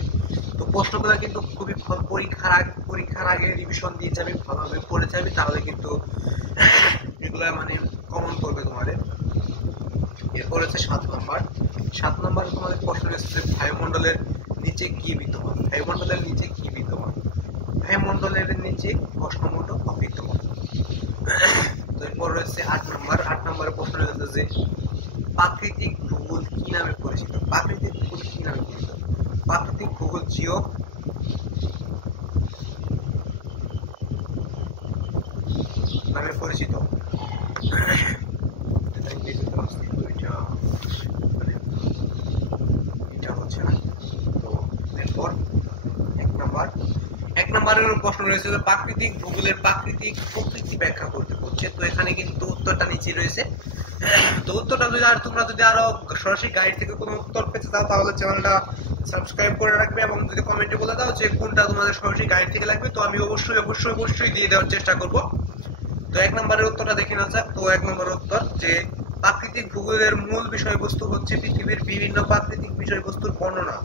তো প্রশ্নগুলো কিন্তু খুবই পরীক্ষার আগে রিভিশন দিয়ে যাবে, ভালোভাবে পড়ে যাবে, তাহলে কিন্তু এগুলা মানে কমন করবে তোমাদের। এরপর হচ্ছে 7 নম্বর। 7 নম্বরে তোমাদের প্রশ্ন হচ্ছে বায়ুমণ্ডলের নিচে কি বিদ্যমান? বায়ুমণ্ডলের নিচে কি বিদ্যমান? বায়ুমণ্ডলের নিচে উষ্ণমণ্ডল বিদ্যমান। তো এরপর রয়েছে 8 নম্বর। 8 নম্বরের প্রশ্ন হচ্ছে যে প্রাকৃতিক ভূগোল কি নামে পরিচিত? প্রাকৃতিক ভূগোল কি নামে পরিচিত? প্রাকৃতিক ভূগোল জিও নামে পরিচিত। এটা হচ্ছে না। তো এরপর 1 নম্বরের প্রশ্ন রয়েছে যে প্রাকৃতিক ভূগোলের প্রাকৃতিক প্রকৃতি ব্যাখ্যা করতে বলছে। তো এখানে কিন্তু উত্তরটা নিচে রয়েছে। তো উত্তরটা তোমরা যদি আরো সরাসরি গাইড থেকে কোনো উত্তর পেতে চাও তাহলে চ্যানেলটা সাবস্ক্রাইব করে রাখবে এবং যদি কমেন্টে বলে দাও যে কোনটা তোমাদের সরাসরি গাইড থেকে লাগবে, তো আমি অবশ্যই দিয়ে দেওয়ার চেষ্টা করব। তো 1 নম্বরের উত্তরটা দেখে নেওয়া যাক। তো 1 নম্বরের উত্তর, যে প্রাকৃতিক ভূগোলের মূল বিষয়বস্তু হচ্ছে পৃথিবীর বিভিন্ন প্রাকৃতিক বিষয়বস্তুর বর্ণনা।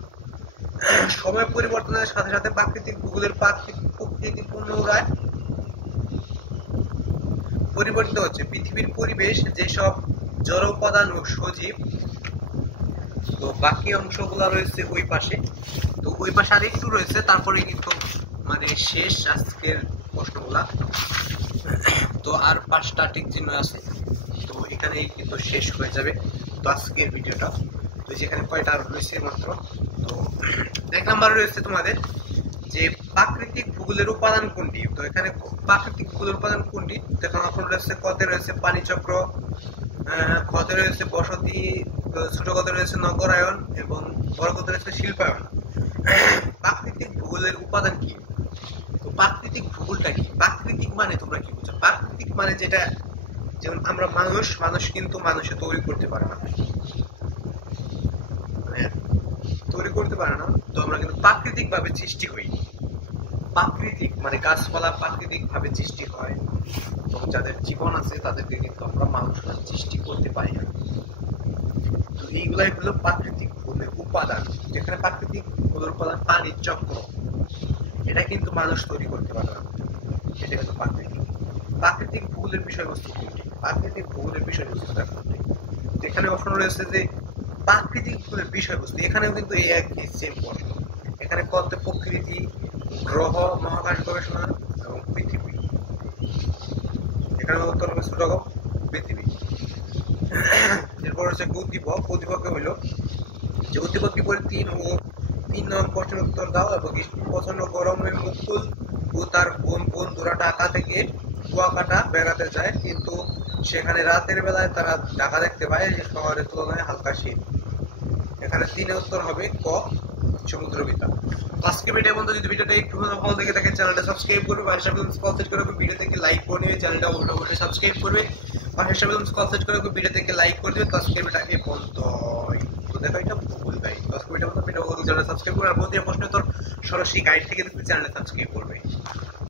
সময় পরিবর্তনের সাথে সাথে প্রাকৃতিক ভূগোলের প্রকৃতি পুনরায় পরিবর্তিত হচ্ছে। পৃথিবীর পরিবেশ, যেসব জড় উপাদান ও সজীব, তো বাকি অংশগুলো রয়েছে ওই পাশে। তো ওই পাশে আর একটু রয়েছে, তারপরে কিন্তু মানে শেষ আজকের প্রশ্নগুলা। তো আর 5টা টিক চিহ্ন আছে, তো এখানেই কিন্তু শেষ হয়ে যাবে তো আজকের ভিডিওটা। তো যেখানে কয়টা রয়েছে মাত্র। তো 1 নম্বরে রয়েছে তোমাদের যে প্রাকৃতিক ভূগোলের উপাদান কোনটি? তো এখানে প্রাকৃতিক ভূগোলের উপাদান কোনটি? এখন আপনার রয়েছে কতে রয়েছে পানিচক্র, ক্ষতে রয়েছে বসতি, ছোট ক্ষতে রয়েছে নগরায়ন এবং বড় ক্ষতে রয়েছে শিল্পায়ন। প্রাকৃতিক ভূগোলের উপাদান কি? তো প্রাকৃতিক ভূগোলটা কি? প্রাকৃতিক মানে তোমরা কি বুঝো? প্রাকৃতিক মানে যেটা, যেমন আমরা মানুষ কিন্তু মানুষে তৈরি করতে পারে না, তৈরি করতে পারে না। তো আমরা কিন্তু প্রাকৃতিক ভাবে সৃষ্টি হই। প্রাকৃতিক মানে গাছপালা প্রাকৃতিক ভাবে সৃষ্টি হয়, এবং যাদের জীবন আছে তাদেরকে কিন্তু আমরা মানুষরা সৃষ্টি করতে পারি না। তো এইগুলাই হলো প্রাকৃতিক উপাদান। যেখানে প্রাকৃতিক উপাদান পানির চক্র, এটা কিন্তু মানুষ তৈরি করতে পারে না। এটা হলো প্রাকৃতিক ভূগোলের বিষয়বস্তু কোনটি? প্রাকৃতিক ভূগোলের বিষয়বস্তুটা কোনটি? এখানে অপশন রয়েছে যে প্রাকৃতিক ভূগোলের বিষয়বস্তু, এখানেও কিন্তু এই একই সেম প্রশ্ন। এখানে কত প্রকৃতি, গ্রহ, মহাকাশ গবেষণা এবং পৃথিবী। এখানে উত্তর হবে ছোট পৃথিবী। এরপর হচ্ছে গতিপথ। গতিপথ হইল যে গতিপথ বিপরীত 3 নং প্রশ্নের উত্তর দাও। এবং প্রচন্ড গরমে মুকুল ও তার বন্ধুরা ঢাকা থেকে কুয়াকাটা বেড়াতে যায়, কিন্তু সেখানে রাতের বেলায় তারা ঢাকা দেখতে পায় যে শহরের তুলনায় হালকা শীত। এখানে 3 উত্তর হবে ক, সমুদ্রবিতা। আজকে ভিডিও বন্ধু, যদি ভিডিওটা একটু ভালো দেখে থাকেন চ্যানেলটা সাবস্ক্রাইব করবে, পাশে স্কল সেট করে ভিডিও থেকে লাইক করে নিয়ে চ্যানেলটা অবশ্যই সাবস্ক্রাইব করবে, পাশে স্কল সেট করে ভিডিও থেকে লাইক করে দিবে। তো আজকে ভিডিওটা এই পর্যন্ত। তো দেখো এটা ভুল ভাই, আজকে ভিডিও বন্ধু চ্যানেলটা সাবস্ক্রাইব করবে, আর প্রতি প্রশ্ন তোর সরাসরি গাইড থেকে দেখতে চ্যানেলটা সাবস্ক্রাইব করবে।